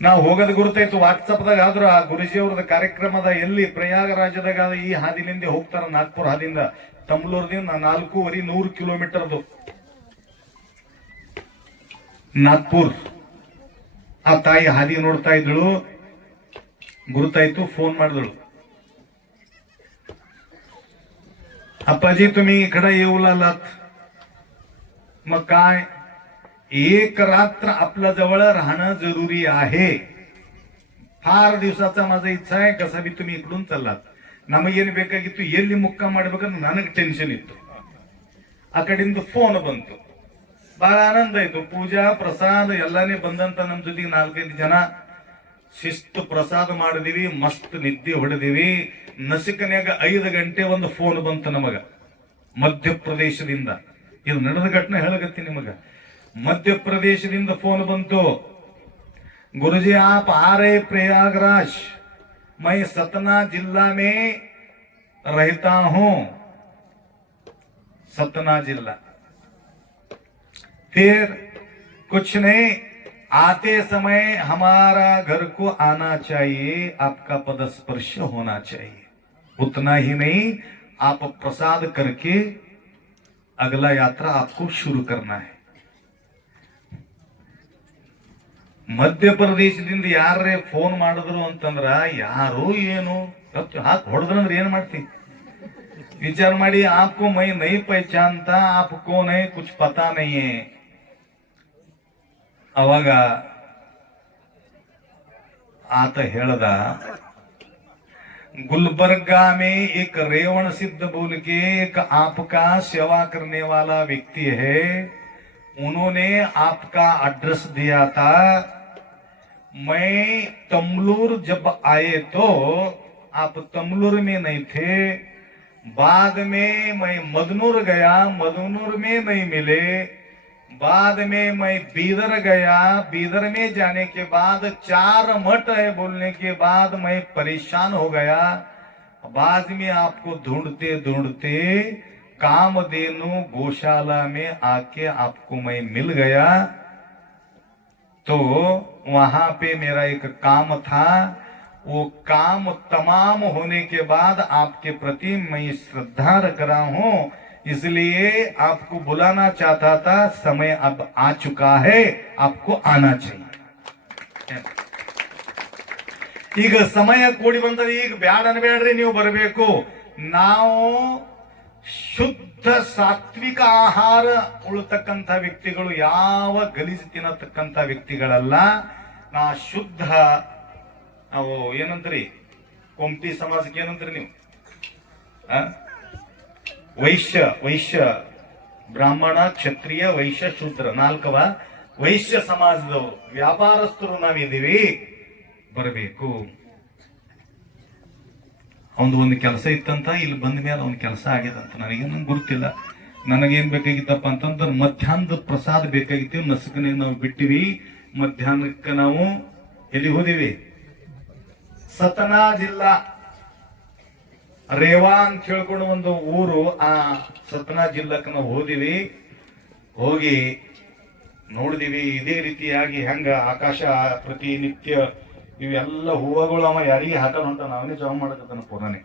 ನಾವು ಹೋಗೋದು ಗುರುತಾಯ್ತು ವಾಟ್ಸಪ್ದಾಗ. ಆದ್ರೂ ಆ ಗುರುಜಿ ಅವ್ರದ ಕಾರ್ಯಕ್ರಮದ ಎಲ್ಲಿ ಪ್ರಯಾಗರಾಜದಾಗ ಈ ಹಾದಿಲಿಂದ ಹೋಗ್ತಾರ, ನಾಗ್ಪುರ ಹಾದಿಯಿಂದ ತಮ್ಲೂರ್ದಿಂದ 4,500 ಕಿಲೋಮೀಟರ್ದು ನಾಗ್ಪುರ್. ಆ ತಾಯಿ ಹಾದಿ ನೋಡ್ತಾ ಇದ್ದಳು, ಗುರುತಾಯ್ತು. ಫೋನ್ ಮಾಡಿದಳು, अप्पाजी तुम्ही इकडे येऊ लागलात, मग काय एक रात्र आपल्या जवळ राहणं जरुरी आहे. फार दिवसाचा माझा इच्छा आहे, कसा बी तुम्ही इकडून चाललात, ನಮಗೇನು ಬೇಕಾಗಿತ್ತು ಎಲ್ಲಿ ಮುಕ್ಕ ಮಾಡ್ಬೇಕಂದ್ರೆ ನನಗೆ ಟೆನ್ಷನ್ ಇತ್ತು. ಆ ಕಡೆಯಿಂದ ಫೋನ್ ಬಂತು, ಬಹಳ ಆನಂದ ಆಯ್ತು. ಪೂಜಾ ಪ್ರಸಾದ ಎಲ್ಲಾನೇ ಬಂದಂತ ನಮ್ಮ ಜೊತೆಗೆ 4-5 ಜನ ಶಿಸ್ತು ಪ್ರಸಾದ ಮಾಡಿದೀವಿ, ಮಸ್ತ್ ನಿದ್ದೆ ಹೊಡೆದಿವಿ. ನಸಿಕನ್ಯಾಗ 5 ಗಂಟೆ ಒಂದು ಫೋನ್ ಬಂತು ನಮಗ ಮಧ್ಯಪ್ರದೇಶದಿಂದ. ಇದು ನಡೆದ ಘಟನೆ ಹೇಳಗತ್ತಿ ನಿಮಗ. ಮಧ್ಯಪ್ರದೇಶದಿಂದ ಫೋನ್ ಬಂತು, गुरुजी आप आ रहे प्रयागराज, मैं सतना जिला में रहता हूं, सतना जिला. फिर कुछ नहीं, आते समय हमारा घर को आना चाहिए, आपका पदस्पर्श होना चाहिए. उतना ही नहीं, आप प्रसाद करके अगला यात्रा आपको शुरू करना है. ಮಧ್ಯಪ್ರದೇಶದಿಂದ ಯಾರೇ ಫೋನ್ ಮಾಡಿದ್ರು ಅಂತಂದ್ರ ಯಾರು ಏನು ಹಾಕಿ ಹೊಡೆದ್ರಂದ್ರೆ ಏನ್ ಮಾಡ್ತಿ ವಿಚಾರ ಮಾಡಿ. आपको मैं नहीं पहचानता, आप कौन है कुछ पता नहीं है. ಅವಾಗ ಆತ ಹೇಳ್ದ, गुलबर्गा में एक रेवण सिद्ध बोल के एक आपका सेवा करने वाला व्यक्ति है, उन्होंने आपका एड्रेस दिया था. मैं तमलूर जब आए तो आप तमलूर में नहीं थे. बाद में मैं मदनूर गया, मदनूर में नहीं मिले. बाद में मैं बीदर गया, बीदर में जाने के बाद 4 मठ है बोलने के बाद मैं परेशान हो गया. बाद में आपको ढूंढते ढूंढते कामधेनु गौशाला में आके आपको मैं मिल गया. तो वहां पे मेरा एक काम था, वो काम तमाम होने के बाद आपके प्रति मैं श्रद्धा रख रहा हूं, इसलिए आपको बुलाना चाहता था. समय अब आ चुका है, आपको आना चाहिए. ಈಗ ಸಮಯ ಕೂಡಿ ಬಂದದ. ಈಗ ಬ್ಯಾಡ ಅನ್ಬೇಡ್ರಿ, ನೀವು ಬರಬೇಕು. ನಾವು ಶುದ್ಧ ಸಾತ್ವಿಕ ಆಹಾರ ಉಳ್ತಕ್ಕಂಥ ವ್ಯಕ್ತಿಗಳು, ಯಾವ ಗಲೀಜು ತಿನ್ನತಕ್ಕಂಥ ವ್ಯಕ್ತಿಗಳಲ್ಲ. ನಾ ಶುದ್ಧ ನಾವು ಏನಂದ್ರಿ, ಕೊಂಪಿ ಸಮಾಜಕ್ಕೆ ಏನಂದ್ರಿ ನೀವು, ವೈಶ್ಯ ಬ್ರಾಹ್ಮಣ ಕ್ಷತ್ರಿಯ ವೈಶ್ಯ ಶೂದ್ರ 4ವ ವೈಶ್ಯ ಸಮಾಜದವರು ವ್ಯಾಪಾರಸ್ಥರು ನಾವಿದ್ದೀವಿ, ಬರಬೇಕು. ಒಂದು ಕೆಲಸ ಇತ್ತಂತ, ಇಲ್ಲಿ ಬಂದ ಮೇಲೆ ಅವ್ನ ಕೆಲಸ ಆಗ್ಯದಂತ. ನನಗೇನು ಗುರುತಿಲ್ಲ. ನನಗೇನ್ ಬೇಕಾಗಿತ್ತಪ್ಪ ಅಂತಂದ್ರೆ ಮಧ್ಯಾಹ್ನದ ಪ್ರಸಾದ ಬೇಕಾಗಿತ್ತು. ನಸುಕನಾಗ ನಾವು ಬಿಟ್ಟಿವಿ. ಮಧ್ಯಾಹ್ನಕ್ಕೆ ನಾವು ಎಲ್ಲಿ ಹೋದಿವಿ, ಸತನಾ ಜಿಲ್ಲಾ ರೇವಾ ಅಂತ ಹೇಳ್ಕೊಂಡು ಒಂದು ಊರು, ಆ ಸತನಾ ಜಿಲ್ಲಾಕ್ಕೆ ನಾವು ಹೋದಿವಿ. ಹೋಗಿ ನೋಡಿದಿವಿ ಇದೇ ರೀತಿಯಾಗಿ ಹೆಂಗ ಆಕಾಶ ಪ್ರತಿನಿತ್ಯ ಇವೆಲ್ಲ ಹೂವಗಳು ಅವ ಯಾರಿಗೆ ಹಾಕಲ್ಲ ಅಂತ ನಾವೇ ಜಾಬ್ ಮಾಡಕತ್ತಾನ ಪುರಾನೆ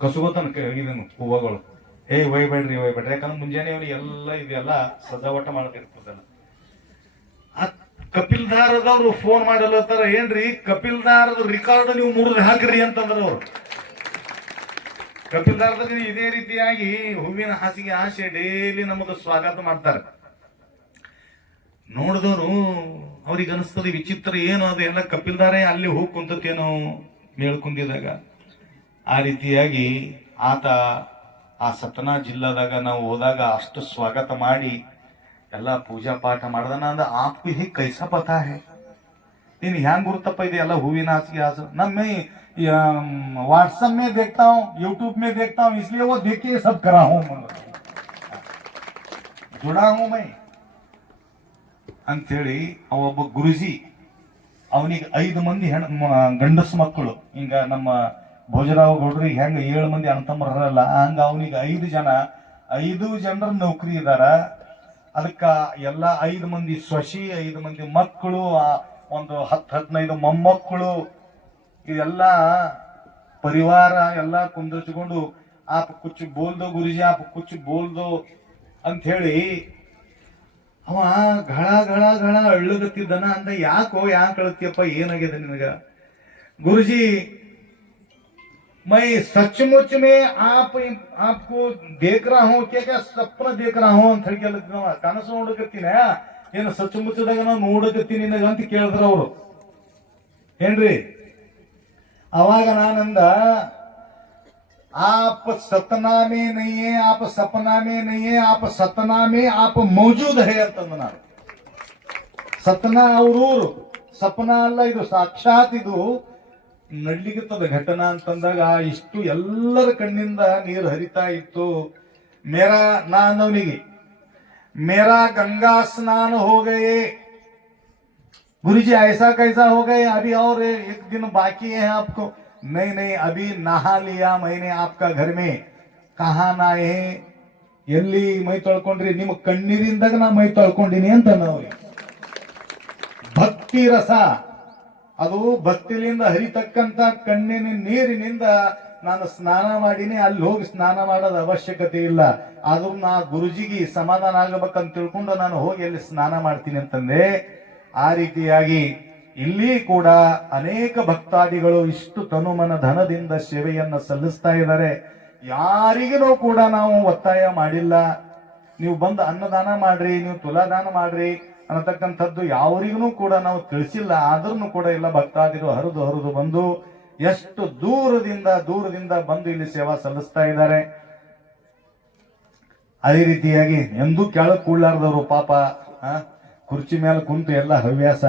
ಕಸುಗೋತನ ಇದನ್ನು ಹೂವಗಳು ಒಯ್ಬೇಡ್ರಿ ಯಾಕಂದ್ರೆ ಮುಂಜಾನೆ ಅವ್ರಿಗೆ ಎಲ್ಲ ಇದೆಲ್ಲ ಸಜಾವಟ ಮಾಡಕಿರ್ತದಲ್ಲ. ಆ ಕಪಿಲ್ದಾರದವ್ರು ಫೋನ್ ಮಾಡಲತ್ತಾರ, ಏನ್ರಿ ಕಪಿಲ್ದಾರದ ರಿಕಾರ್ಡ್ ನೀವು ಮುರಿದು ಹಾಕ್ರಿ ಅಂತಂದ್ರ ಅವ್ರು. ಕಪಿಲ್ದಾರದಲ್ಲಿ ಇದೇ ರೀತಿಯಾಗಿ ಹೂವಿನ ಹಾಸಿಗೆ ಆಸೆ ಡೈಲಿ ನಮಗ ಸ್ವಾಗತ ಮಾಡ್ತಾರೆ. ನೋಡಿದವರು ಅವ್ರಿಗೆ ಅನಿಸ್ತದೆ ವಿಚಿತ್ರ, ಏನು ಅದು ಎಲ್ಲ ಕಪಿಲ್ದಾರೆ ಅಲ್ಲಿ ಹೋಗಿ ಕುಂತೇನೋ ಮೇಳ್ಕುಂದಿದಾಗ. ಆ ರೀತಿಯಾಗಿ ಆತ ಆ ಸತನಾ ಜಿಲ್ಲಾದಾಗ ನಾವು ಹೋದಾಗ ಅಷ್ಟು ಸ್ವಾಗತ ಮಾಡಿ ಎಲ್ಲ ಪೂಜಾ ಪಾಠ ಮಾಡ್ದಾನ. ಅಂದ ಆಪ್ಕು ಹೀಗೆ ಕೈಸಾ ಪತಾ ಹೇ, ನೀನು ಹ್ಯಾಂಗ್ ಗುರುತಪ್ಪ ಇದೆ ಎಲ್ಲ ಹೂವಿನ ಹಾಸಿಗೆ ನಮ್ಮ व्हाट्सएप में देखता हूँ, यूट्यूब में देखता हूँ, इसलिए वो देख के सब करा हूं, जुड़ा हूं मैं ಅಂತೇಳಿ ಒಬ್ಬ ಗುರುಜಿ ಅವನಿಗೆ 5 ಮಂದಿ ಗಂಡಸ ಮಕ್ಕಳು. ಈಗ ನಮ್ಮ ಭೋಜರಾವ್ ಗೌಡ್ರಿಗೆ ಹೆಂಗ 7 ಮಂದಿ ಅಣ್ಣತಮ್ಮರಲ್ಲ, ಹಂಗ ಅವನಿಗೆ 5 ಜನರ ನೌಕರಿ ಇದಾರ. ಅದಕ್ಕ ಎಲ್ಲ 5 ಮಂದಿ ಸೊಸಿ, 5 ಮಂದಿ ಮಕ್ಕಳು, ಒಂದು 10-15 ಮೊಮ್ಮಕ್ಕಳು, ಇದೆಲ್ಲ ಪರಿವಾರ ಎಲ್ಲ ಕುಂದಿರ್ಸ್ಕೊಂಡು ಆಪ ಕುಚ್ಚು ಬೋಲ್ದೋ ಗುರುಜಿ, ಆಪ ಕುಚ್ಚು ಬೋಲ್ದೋ ಅಂತ ಹೇಳಿ ಅವ ಗಳ ಗಳ ಗಳ ಅಳ್ಳಗತ್ತಿದ್ದನ. ಅಂದ ಯಾಕೆ ಅಳತಿಯಪ್ಪ, ಏನಾಗಿದೆ ನಿನಗ? ಗುರುಜಿ मैं सचमुच में आपको देख रहा हूं, क्या सपना देख रहा हूं ಅಂತ ಹೇಳಿ ಕನಸು ನೋಡಕತ್ತೀನಿ, ಏನು ಸಚ್ಚುಮುಚ್ಚದಾಗ ನಾವು ನೋಡಕತ್ತೀನಿ ನಿನಗ ಅಂತ ಕೇಳಿದ್ರ ಅವರು. ಏನ್ರಿ ಅವಾಗ ನಾನಂದ, आप सतना में नहीं है, आप सपना में नहीं है, आप सतना में आप मौजूद है ಅಂತಂದ ನಾನು. ಸತನಾ ಅವ್ರೂರು, ಸಪನ ಅಲ್ಲ ಇದು, ಸಾಕ್ಷಾತ್ ಇದು ನಡ್ಲಿಗಿತ್ತದ ಘಟನಾ ಅಂತಂದಾಗ ಇಷ್ಟು ಎಲ್ಲರ ಕಣ್ಣಿಂದ ನೀರು ಹರಿತಾ ಇತ್ತು. ನಾನವನಿಗೆ ಮೇರಾ ಗಂಗಾ ಸ್ನಾನ हो गए गुरुजी, ऐसा कैसा हो गए, अभी और 1 दिन बाकी है आपको? नहीं अभी नहा लिया मैंने आपका घर में. कहा नाए, ಎಲ್ಲಿ ಮೈ ತೊಳ್ಕೊಂಡ್ರಿ? ನಿಮ್ಮ ಕಣ್ಣೀರಿಂದಾಗ ನಾ ಮೈ ತೊಳ್ಕೊಂಡಿನಿ ಅಂತ ನಾವು. ಭಕ್ತಿ ರಸ, ಅದು ಭಕ್ತಿಲಿಂದ ಹರಿತಕ್ಕಂತ ಕಣ್ಣಿನ ನೀರಿನಿಂದ ನಾನು ಸ್ನಾನ ಮಾಡೀನಿ, ಅಲ್ಲಿ ಹೋಗಿ ಸ್ನಾನ ಮಾಡೋದ ಅವಶ್ಯಕತೆ ಇಲ್ಲ. ಆದ್ರೂ ನಾ ಗುರುಜಿಗೆ ಸಮಾಧಾನ ಆಗಬೇಕಂತ ತಿಳ್ಕೊಂಡು ನಾನು ಹೋಗಿ ಅಲ್ಲಿ ಸ್ನಾನ ಮಾಡ್ತೀನಿ ಅಂತಂದೆ. ಆ ರೀತಿಯಾಗಿ ಇಲ್ಲಿ ಕೂಡ ಅನೇಕ ಭಕ್ತಾದಿಗಳು ಇಷ್ಟು ತನುಮನ ಧನದಿಂದ ಸೇವೆಯನ್ನ ಸಲ್ಲಿಸ್ತಾ ಇದ್ದಾರೆ. ಯಾರಿಗೂ ಕೂಡ ನಾವು ಒತ್ತಾಯ ಮಾಡಿಲ್ಲ, ನೀವು ಬಂದು ಅನ್ನದಾನ ಮಾಡ್ರಿ, ನೀವು ತುಲಾದಾನ ಮಾಡ್ರಿ ಅನ್ನತಕ್ಕಂಥದ್ದು ಯಾವರಿಗೂ ಕೂಡ ನಾವು ತಿಳಿಸಿಲ್ಲ. ಆದ್ರೂ ಕೂಡ ಎಲ್ಲ ಭಕ್ತಾದಿಗಳು ಹರಿದು ಬಂದು ಎಷ್ಟು ದೂರದಿಂದ ಬಂದು ಇಲ್ಲಿ ಸೇವಾ ಸಲ್ಲಿಸ್ತಾ ಇದ್ದಾರೆ. ಅದೇ ರೀತಿಯಾಗಿ ಎಂದೂ ಕೆಳಗೆ ಕೂಡ್ಲಾರ್ದವ್ರು ಪಾಪ ಕುರ್ಚಿ ಮೇಲೆ ಕುಂತು ಎಲ್ಲ ಹವ್ಯಾಸ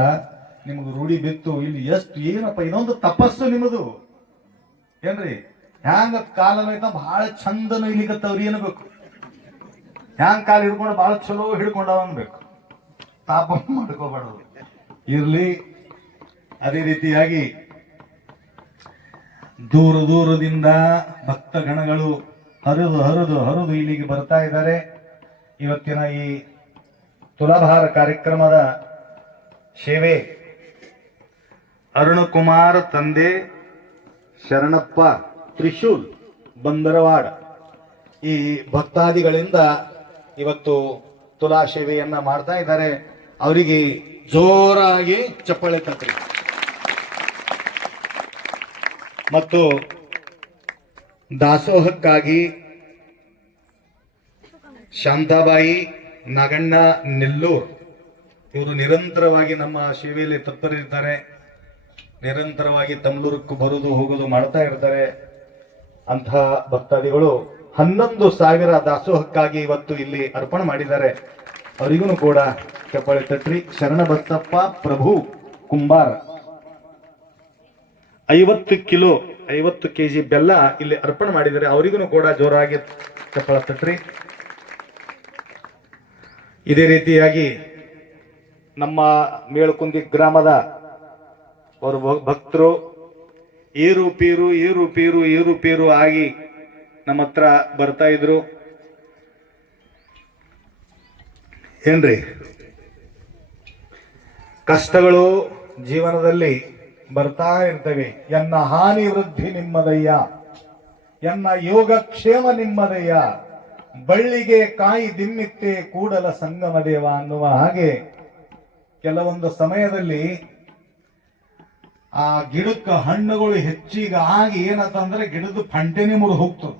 ನಿಮ್ಗೆ ರೂಢಿ ಬಿತ್ತು. ಇಲ್ಲಿ ಎಷ್ಟು ಏನಪ್ಪ ಇನ್ನೊಂದು ತಪಸ್ಸು ನಿಮ್ಮದು, ಏನ್ರಿ? ಹ್ಯಾಂಗ ಕಾಲೈತ ಬಹಳ ಚಂದನ ಇಲಿಗತ್ತವ್ರಿ ಏನ್ಬೇಕು, ಹ್ಯಾಂಗ ಕಾಲ ಹಿಡ್ಕೊಂಡು ಬಹಳ ಚಲೋ ಹಿಡ್ಕೊಂಡವ ಅನ್ಬೇಕು, ತಾಪ ಮಾಡ್ಕೋಬಾರ್ದು ಇರ್ಲಿ. ಅದೇ ರೀತಿಯಾಗಿ ದೂರದಿಂದ ಭಕ್ತ ಗಣಗಳು ಹರಿದು ಇಲ್ಲಿಗೆ ಬರ್ತಾ ಇದ್ದಾರೆ. ಇವತ್ತಿನ ಈ ತುಲಾಭಾರ ಕಾರ್ಯಕ್ರಮದ ಸೇವೆ ಅರುಣಕುಮಾರ್ ತಂದೆ ಶರಣಪ್ಪ ತ್ರಿಶೂಲ್ ಬಂದರವಾಡ ಈ ಭಕ್ತಾದಿಗಳಿಂದ ಇವತ್ತು ತುಲಾ ಸೇವೆಯನ್ನ ಮಾಡ್ತಾ ಇದ್ದಾರೆ. ಅವರಿಗೆ ಜೋರಾಗಿ ಚಪ್ಪಾಳೆ ತಟ್ಟಿ. ಮತ್ತು ದಾಸೋಹಕ್ಕಾಗಿ ಶಾಂತಾಬಾಯಿ ನಾಗಣ್ಣ ನೆಲ್ಲೂರ್ ಇವರು ನಿರಂತರವಾಗಿ ನಮ್ಮ ಸೇವೆಯಲ್ಲಿ ತತ್ಪರರಿದ್ದಾರೆ. ನಿರಂತರವಾಗಿ ತಮ್ಲೂರಕ್ಕೂ ಬರುವುದು ಹೋಗೋದು ಮಾಡ್ತಾ ಇರ್ತಾರೆ. ಅಂತಹ ಭಕ್ತಾದಿಗಳು 11,000 ದಾಸೋಹಕ್ಕಾಗಿ ಇವತ್ತು ಇಲ್ಲಿ ಅರ್ಪಣೆ ಮಾಡಿದ್ದಾರೆ. ಅವರಿಗೂ ಕೂಡ ಚಪ್ಪಾಳೆ ತಟ್ರಿ. ಶರಣ ಬಸಪ್ಪ ಪ್ರಭು ಕುಂಬಾರ್ 50 ಕೆಜಿ ಬೆಲ್ಲ ಇಲ್ಲಿ ಅರ್ಪಣೆ ಮಾಡಿದ್ದಾರೆ. ಅವರಿಗೂ ಕೂಡ ಜೋರಾಗಿ ಚಪ್ಪಾಳೆ ತಟ್ರಿ. ಇದೇ ರೀತಿಯಾಗಿ ನಮ್ಮ ಮೇಳಕುಂದಿ ಗ್ರಾಮದ ಅವರು ಭಕ್ತರು ಏರುಪೇರು ಆಗಿ ನಮ್ಮ ಹತ್ರ ಬರ್ತಾ ಇದ್ರು. ಏನ್ರಿ ಕಷ್ಟಗಳು ಜೀವನದಲ್ಲಿ ಬರ್ತಾ ಇರ್ತವೆ. ಎನ್ನ ಹಾನಿ ವೃದ್ಧಿ ನಿಮ್ಮದಯ್ಯ, ಎನ್ನ ಯೋಗಕ್ಷೇಮ ನಿಮ್ಮದಯ್ಯ, ಬಳ್ಳಿಗೆ ಕಾಯಿ ದಿಮ್ಮಿತ್ತೆ ಕೂಡಲ ಸಂಗಮ ದೇವ ಅನ್ನುವ ಹಾಗೆ ಕೆಲವೊಂದು ಸಮಯದಲ್ಲಿ ಆ ಗಿಡಕ್ಕೆ ಹಣ್ಣುಗಳು ಹೆಚ್ಚಿಗೆ ಆಗಿ ಏನಂತಂದ್ರೆ ಗಿಡದ ಫಂಟೆನೆ ಮುರಿದು ಹೋಗ್ತದೆ.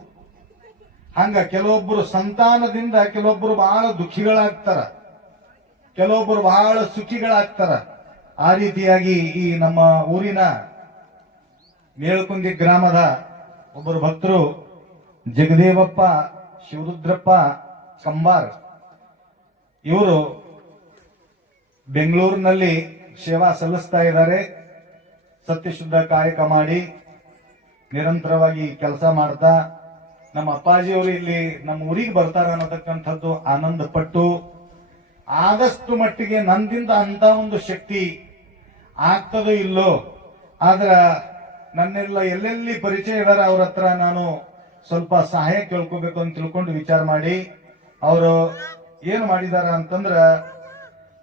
ಹಂಗ ಕೆಲವೊಬ್ಬರು ಸಂತಾನದಿಂದ ಕೆಲವೊಬ್ಬರು ಬಹಳ ದುಃಖಿಗಳಾಗ್ತಾರ, ಕೆಲವೊಬ್ಬರು ಬಹಳ ಸುಖಿಗಳಾಗ್ತಾರ. ಆ ರೀತಿಯಾಗಿ ಈ ನಮ್ಮ ಊರಿನ ಮೇಳ್ಕುಂದಿ ಗ್ರಾಮದ ಒಬ್ಬರು ಭಕ್ತರು ಜಗದೇವಪ್ಪ ಶಿವರುದ್ರಪ್ಪ ಕಂಬಾರ್, ಇವರು ಬೆಂಗಳೂರಿನಲ್ಲಿ ಸೇವಾ ಸಲ್ಲಿಸ್ತಾ ಇದ್ದಾರೆ. ಸತ್ಯಶುದ್ಧ ಕಾಯಕ ಮಾಡಿ ನಿರಂತರವಾಗಿ ಕೆಲಸ ಮಾಡ್ತಾ ನಮ್ಮ ಅಪ್ಪಾಜಿಯವರು ಇಲ್ಲಿ ನಮ್ಮ ಊರಿಗೆ ಬರ್ತಾರೆ ಅನ್ನತಕ್ಕಂಥದ್ದು ಆನಂದ ಪಟ್ಟು ಆದಷ್ಟು ಮಟ್ಟಿಗೆ ನಂದಿಂದ ಅಂತ ಒಂದು ಶಕ್ತಿ ಆಗ್ತದೋ ಇಲ್ಲೋ, ಆದ್ರ ನನ್ನೆಲ್ಲ ಎಲ್ಲೆಲ್ಲಿ ಪರಿಚಯ ಇದಾರೆ ಅವ್ರ ಹತ್ರ ನಾನು ಸ್ವಲ್ಪ ಸಹಾಯ ಕೇಳ್ಕೋಬೇಕು ಅಂತ ತಿಳ್ಕೊಂಡು ವಿಚಾರ ಮಾಡಿ ಅವರು ಏನು ಮಾಡಿದಾರ ಅಂತಂದ್ರ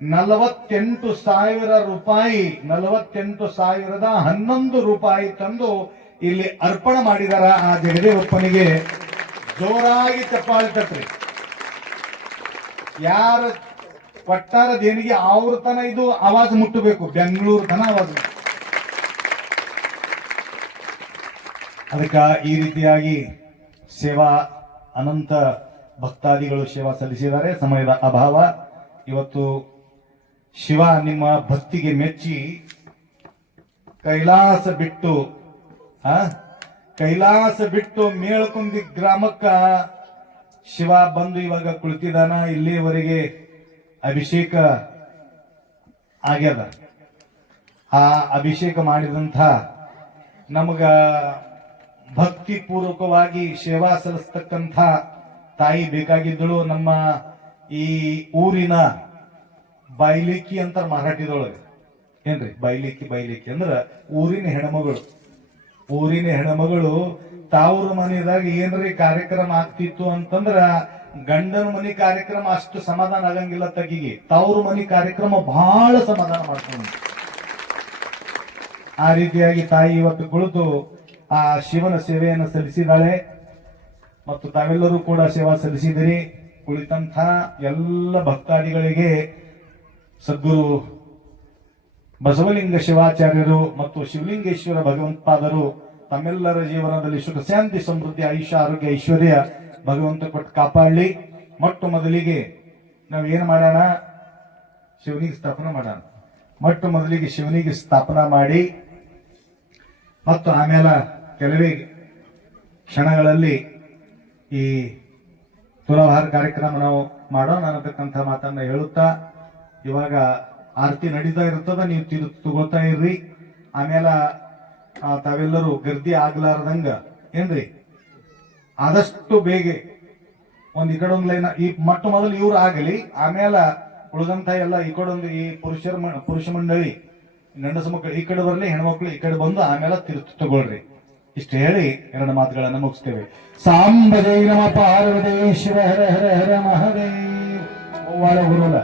48,000 ರೂಪಾಯಿ, 48,011 ರೂಪಾಯಿ ತಂದು ಇಲ್ಲಿ ಅರ್ಪಣೆ ಮಾಡಿದಾರ. ಆ ಜಗದೇವಪ್ಪನಿಗೆ ಜೋರಾಗಿ ಚಪ್ಪಾಳೆ ತಟ್ರಿ. ಯಾರ ಕೊಟ್ಟಾರ ದೇಣಿಗೆ ಅವ್ರ ತನ ಇದು ಆವಾಜ್ ಮುಟ್ಟಬೇಕು, ಬೆಂಗಳೂರು ತನ ಆವಾಜ್. ಅದಕ್ಕ ಈ ರೀತಿಯಾಗಿ ಸೇವಾ ಅನಂತ ಭಕ್ತಾದಿಗಳು ಸೇವಾ ಸಲ್ಲಿಸಿದ್ದಾರೆ. ಸಮಯದ ಅಭಾವ. ಇವತ್ತು ಶಿವ ನಿಮ್ಮ ಭಕ್ತಿಗೆ ಮೆಚ್ಚಿ ಕೈಲಾಸ ಬಿಟ್ಟು ಮೇಳ್ಕುಂದಿ ಗ್ರಾಮಕ್ಕ ಶಿವ ಬಂದು ಇವಾಗ ಕುಳಿತಿದಾನ. ಇಲ್ಲಿಯವರೆಗೆ ಅಭಿಷೇಕ ಆಗ್ಯದ. ಆ ಅಭಿಷೇಕ ಮಾಡಿದಂಥ ನಮಗ ಭಕ್ತಿ ಪೂರ್ವಕವಾಗಿ ಸೇವಾ ಸಲ್ಲಿಸ್ತಕ್ಕಂಥ ತಾಯಿ ಬೇಕಾಗಿದ್ದಳು. ನಮ್ಮ ಈ ಊರಿನ ಬೈಲಿಕ್ಕಿ ಅಂತ ಮರಾಠಿದೊಳಗೆ ಏನ್ರಿ ಬೈಲಿಕ್ಕಿ ಅಂದ್ರ ಊರಿನ ಹೆಣ್ಮಗಳು ತಾವ್ರ ಮನೆದಾಗ ಏನ್ರಿ ಕಾರ್ಯಕ್ರಮ ಆಗ್ತಿತ್ತು ಅಂತಂದ್ರ ಗಂಡನ ಮನಿ ಕಾರ್ಯಕ್ರಮ ಅಷ್ಟು ಸಮಾಧಾನ ಆಗಂಗಿಲ್ಲ ತಗಿಗೆ, ತಾವ್ರ ಮನಿ ಕಾರ್ಯಕ್ರಮ ಬಹಳ ಸಮಾಧಾನ ಮಾಡ್ಕೊಂಡು. ಆ ರೀತಿಯಾಗಿ ತಾಯಿ ಇವತ್ತು ಕುಳಿತು ಆ ಶಿವನ ಸೇವೆಯನ್ನು ಸಲ್ಲಿಸಿದಾಳೆ. ಮತ್ತು ತಾವೆಲ್ಲರೂ ಕೂಡ ಸೇವಾ ಸಲ್ಲಿಸಿದಿರಿ. ಕುಳಿತಂಥ ಎಲ್ಲ ಭಕ್ತಾದಿಗಳಿಗೆ ಸದ್ಗುರು ಬಸವಲಿಂಗ ಶಿವಾಚಾರ್ಯರು ಮತ್ತು ಶಿವಲಿಂಗೇಶ್ವರ ಭಗವಂತಪಾದರು ತಮ್ಮೆಲ್ಲರ ಜೀವನದಲ್ಲಿ ಸುಖ ಶಾಂತಿ ಸಮೃದ್ಧಿ ಆಯುಷ್ಯ ಆರೋಗ್ಯ ಐಶ್ವರ್ಯ ಭಗವಂತ ಕೊಟ್ಟು ಕಾಪಾಡಲಿ. ಮೊಟ್ಟ ಮೊದಲಿಗೆ ನಾವು ಏನು ಮಾಡೋಣ, ಶಿವನಿಗೆ ಸ್ಥಾಪನೆ ಮಾಡೋಣ. ಮೊಟ್ಟ ಮೊದಲಿಗೆ ಶಿವನಿಗೆ ಸ್ಥಾಪನಾ ಮಾಡಿ ಮತ್ತು ಆಮೇಲೆ ಕೆಲವೇ ಕ್ಷಣಗಳಲ್ಲಿ ಈ ತುಲಾಭಾರ ಕಾರ್ಯಕ್ರಮ ನಾವು ಮಾಡೋಣ ಅನ್ನತಕ್ಕಂಥ ಮಾತನ್ನ ಹೇಳುತ್ತಾ, ಇವಾಗ ಆರತಿ ನಡೀತಾ ಇರ್ತದ, ನೀವು ತಗೋತಾ ಇರ್ರಿ. ಆಮೇಲೆ ತಾವೆಲ್ಲರೂ ಗರ್ದಿ ಆಗ್ಲಾರ್ದಂಗ ಏನ್ರಿ ಆದಷ್ಟು ಬೇಗ ಒಂದ್ ಈ ಕಡೆ ಒಂದು ಲೈನ್ ಈ ಮೊಟ್ಟ ಮೊದಲು ಇವ್ರು ಆಗಲಿ, ಆಮೇಲೆ ಉಳಿದಂತ ಎಲ್ಲ ಈ ಕಡೆ ಒಂದು ಈ ಪುರುಷ ಮಂಡಳಿ ಗಂಡಸ ಮಕ್ಕಳು ಈ ಕಡೆ ಬರ್ಲಿ, ಹೆಣ್ಮಕ್ಳು ಈ ಕಡೆ ಬಂದು ಆಮೇಲೆ ತಗೊಳ್ರಿ. ಇಷ್ಟು ಹೇಳಿ ಎರಡು ಮಾತುಗಳನ್ನು ಮುಗಿಸ್ತೇವೆ. ಸಾಂಬಜೈ ನಮ ಪಾರ್ವತೇಶ್ವರ ಹರ ಹರ ಹರ ಮಹದೇವ್. ಒಳ ಗುರುಲ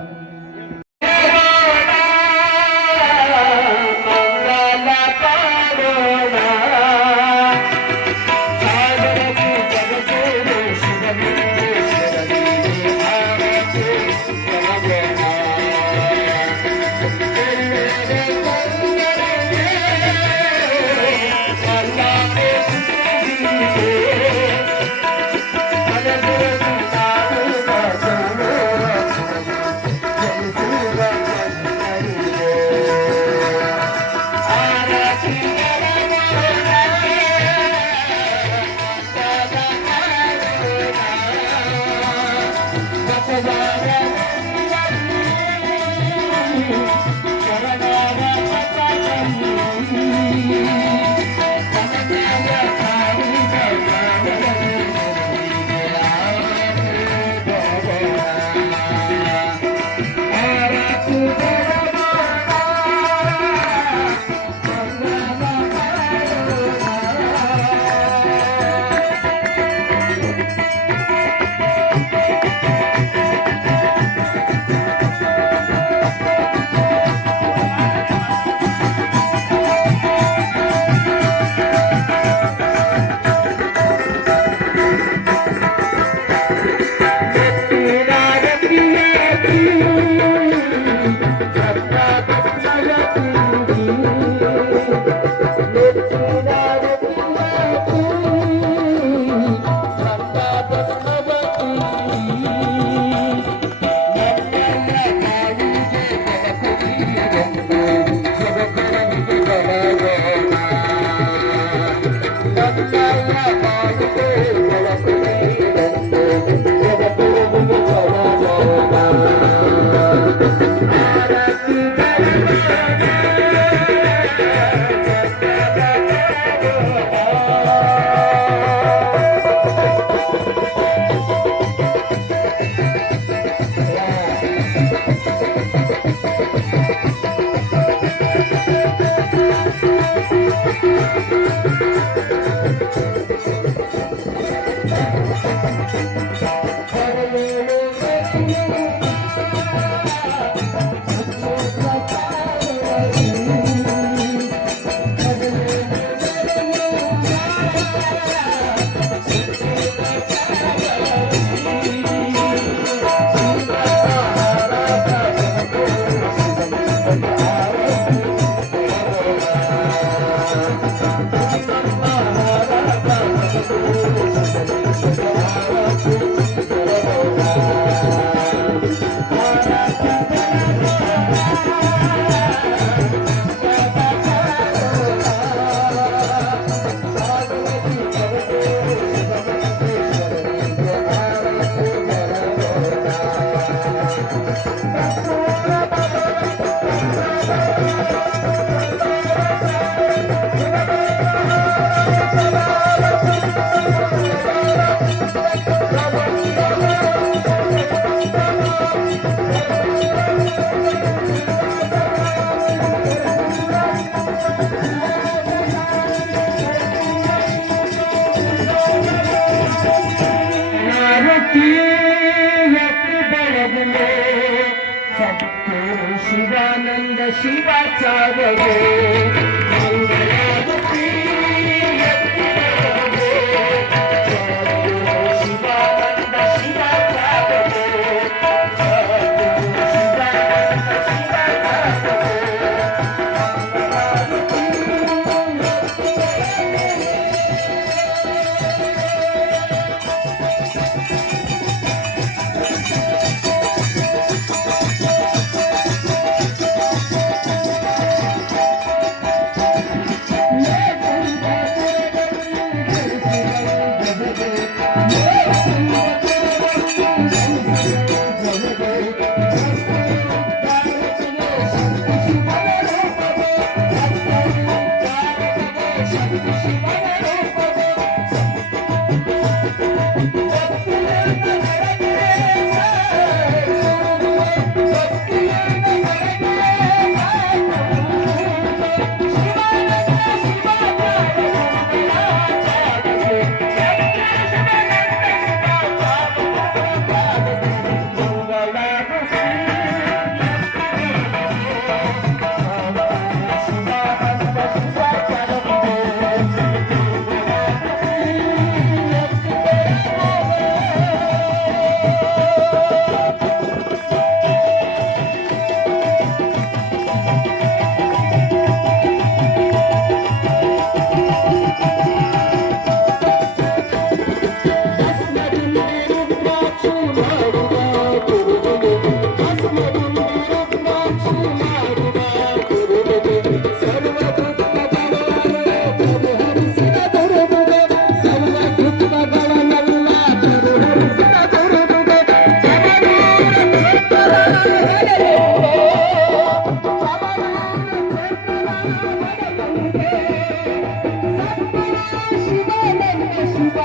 शिवानंद शिवाचा गगे मंगलागती शिवानंद शिवाचा गगे शिवानंद शिवाचा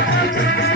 ग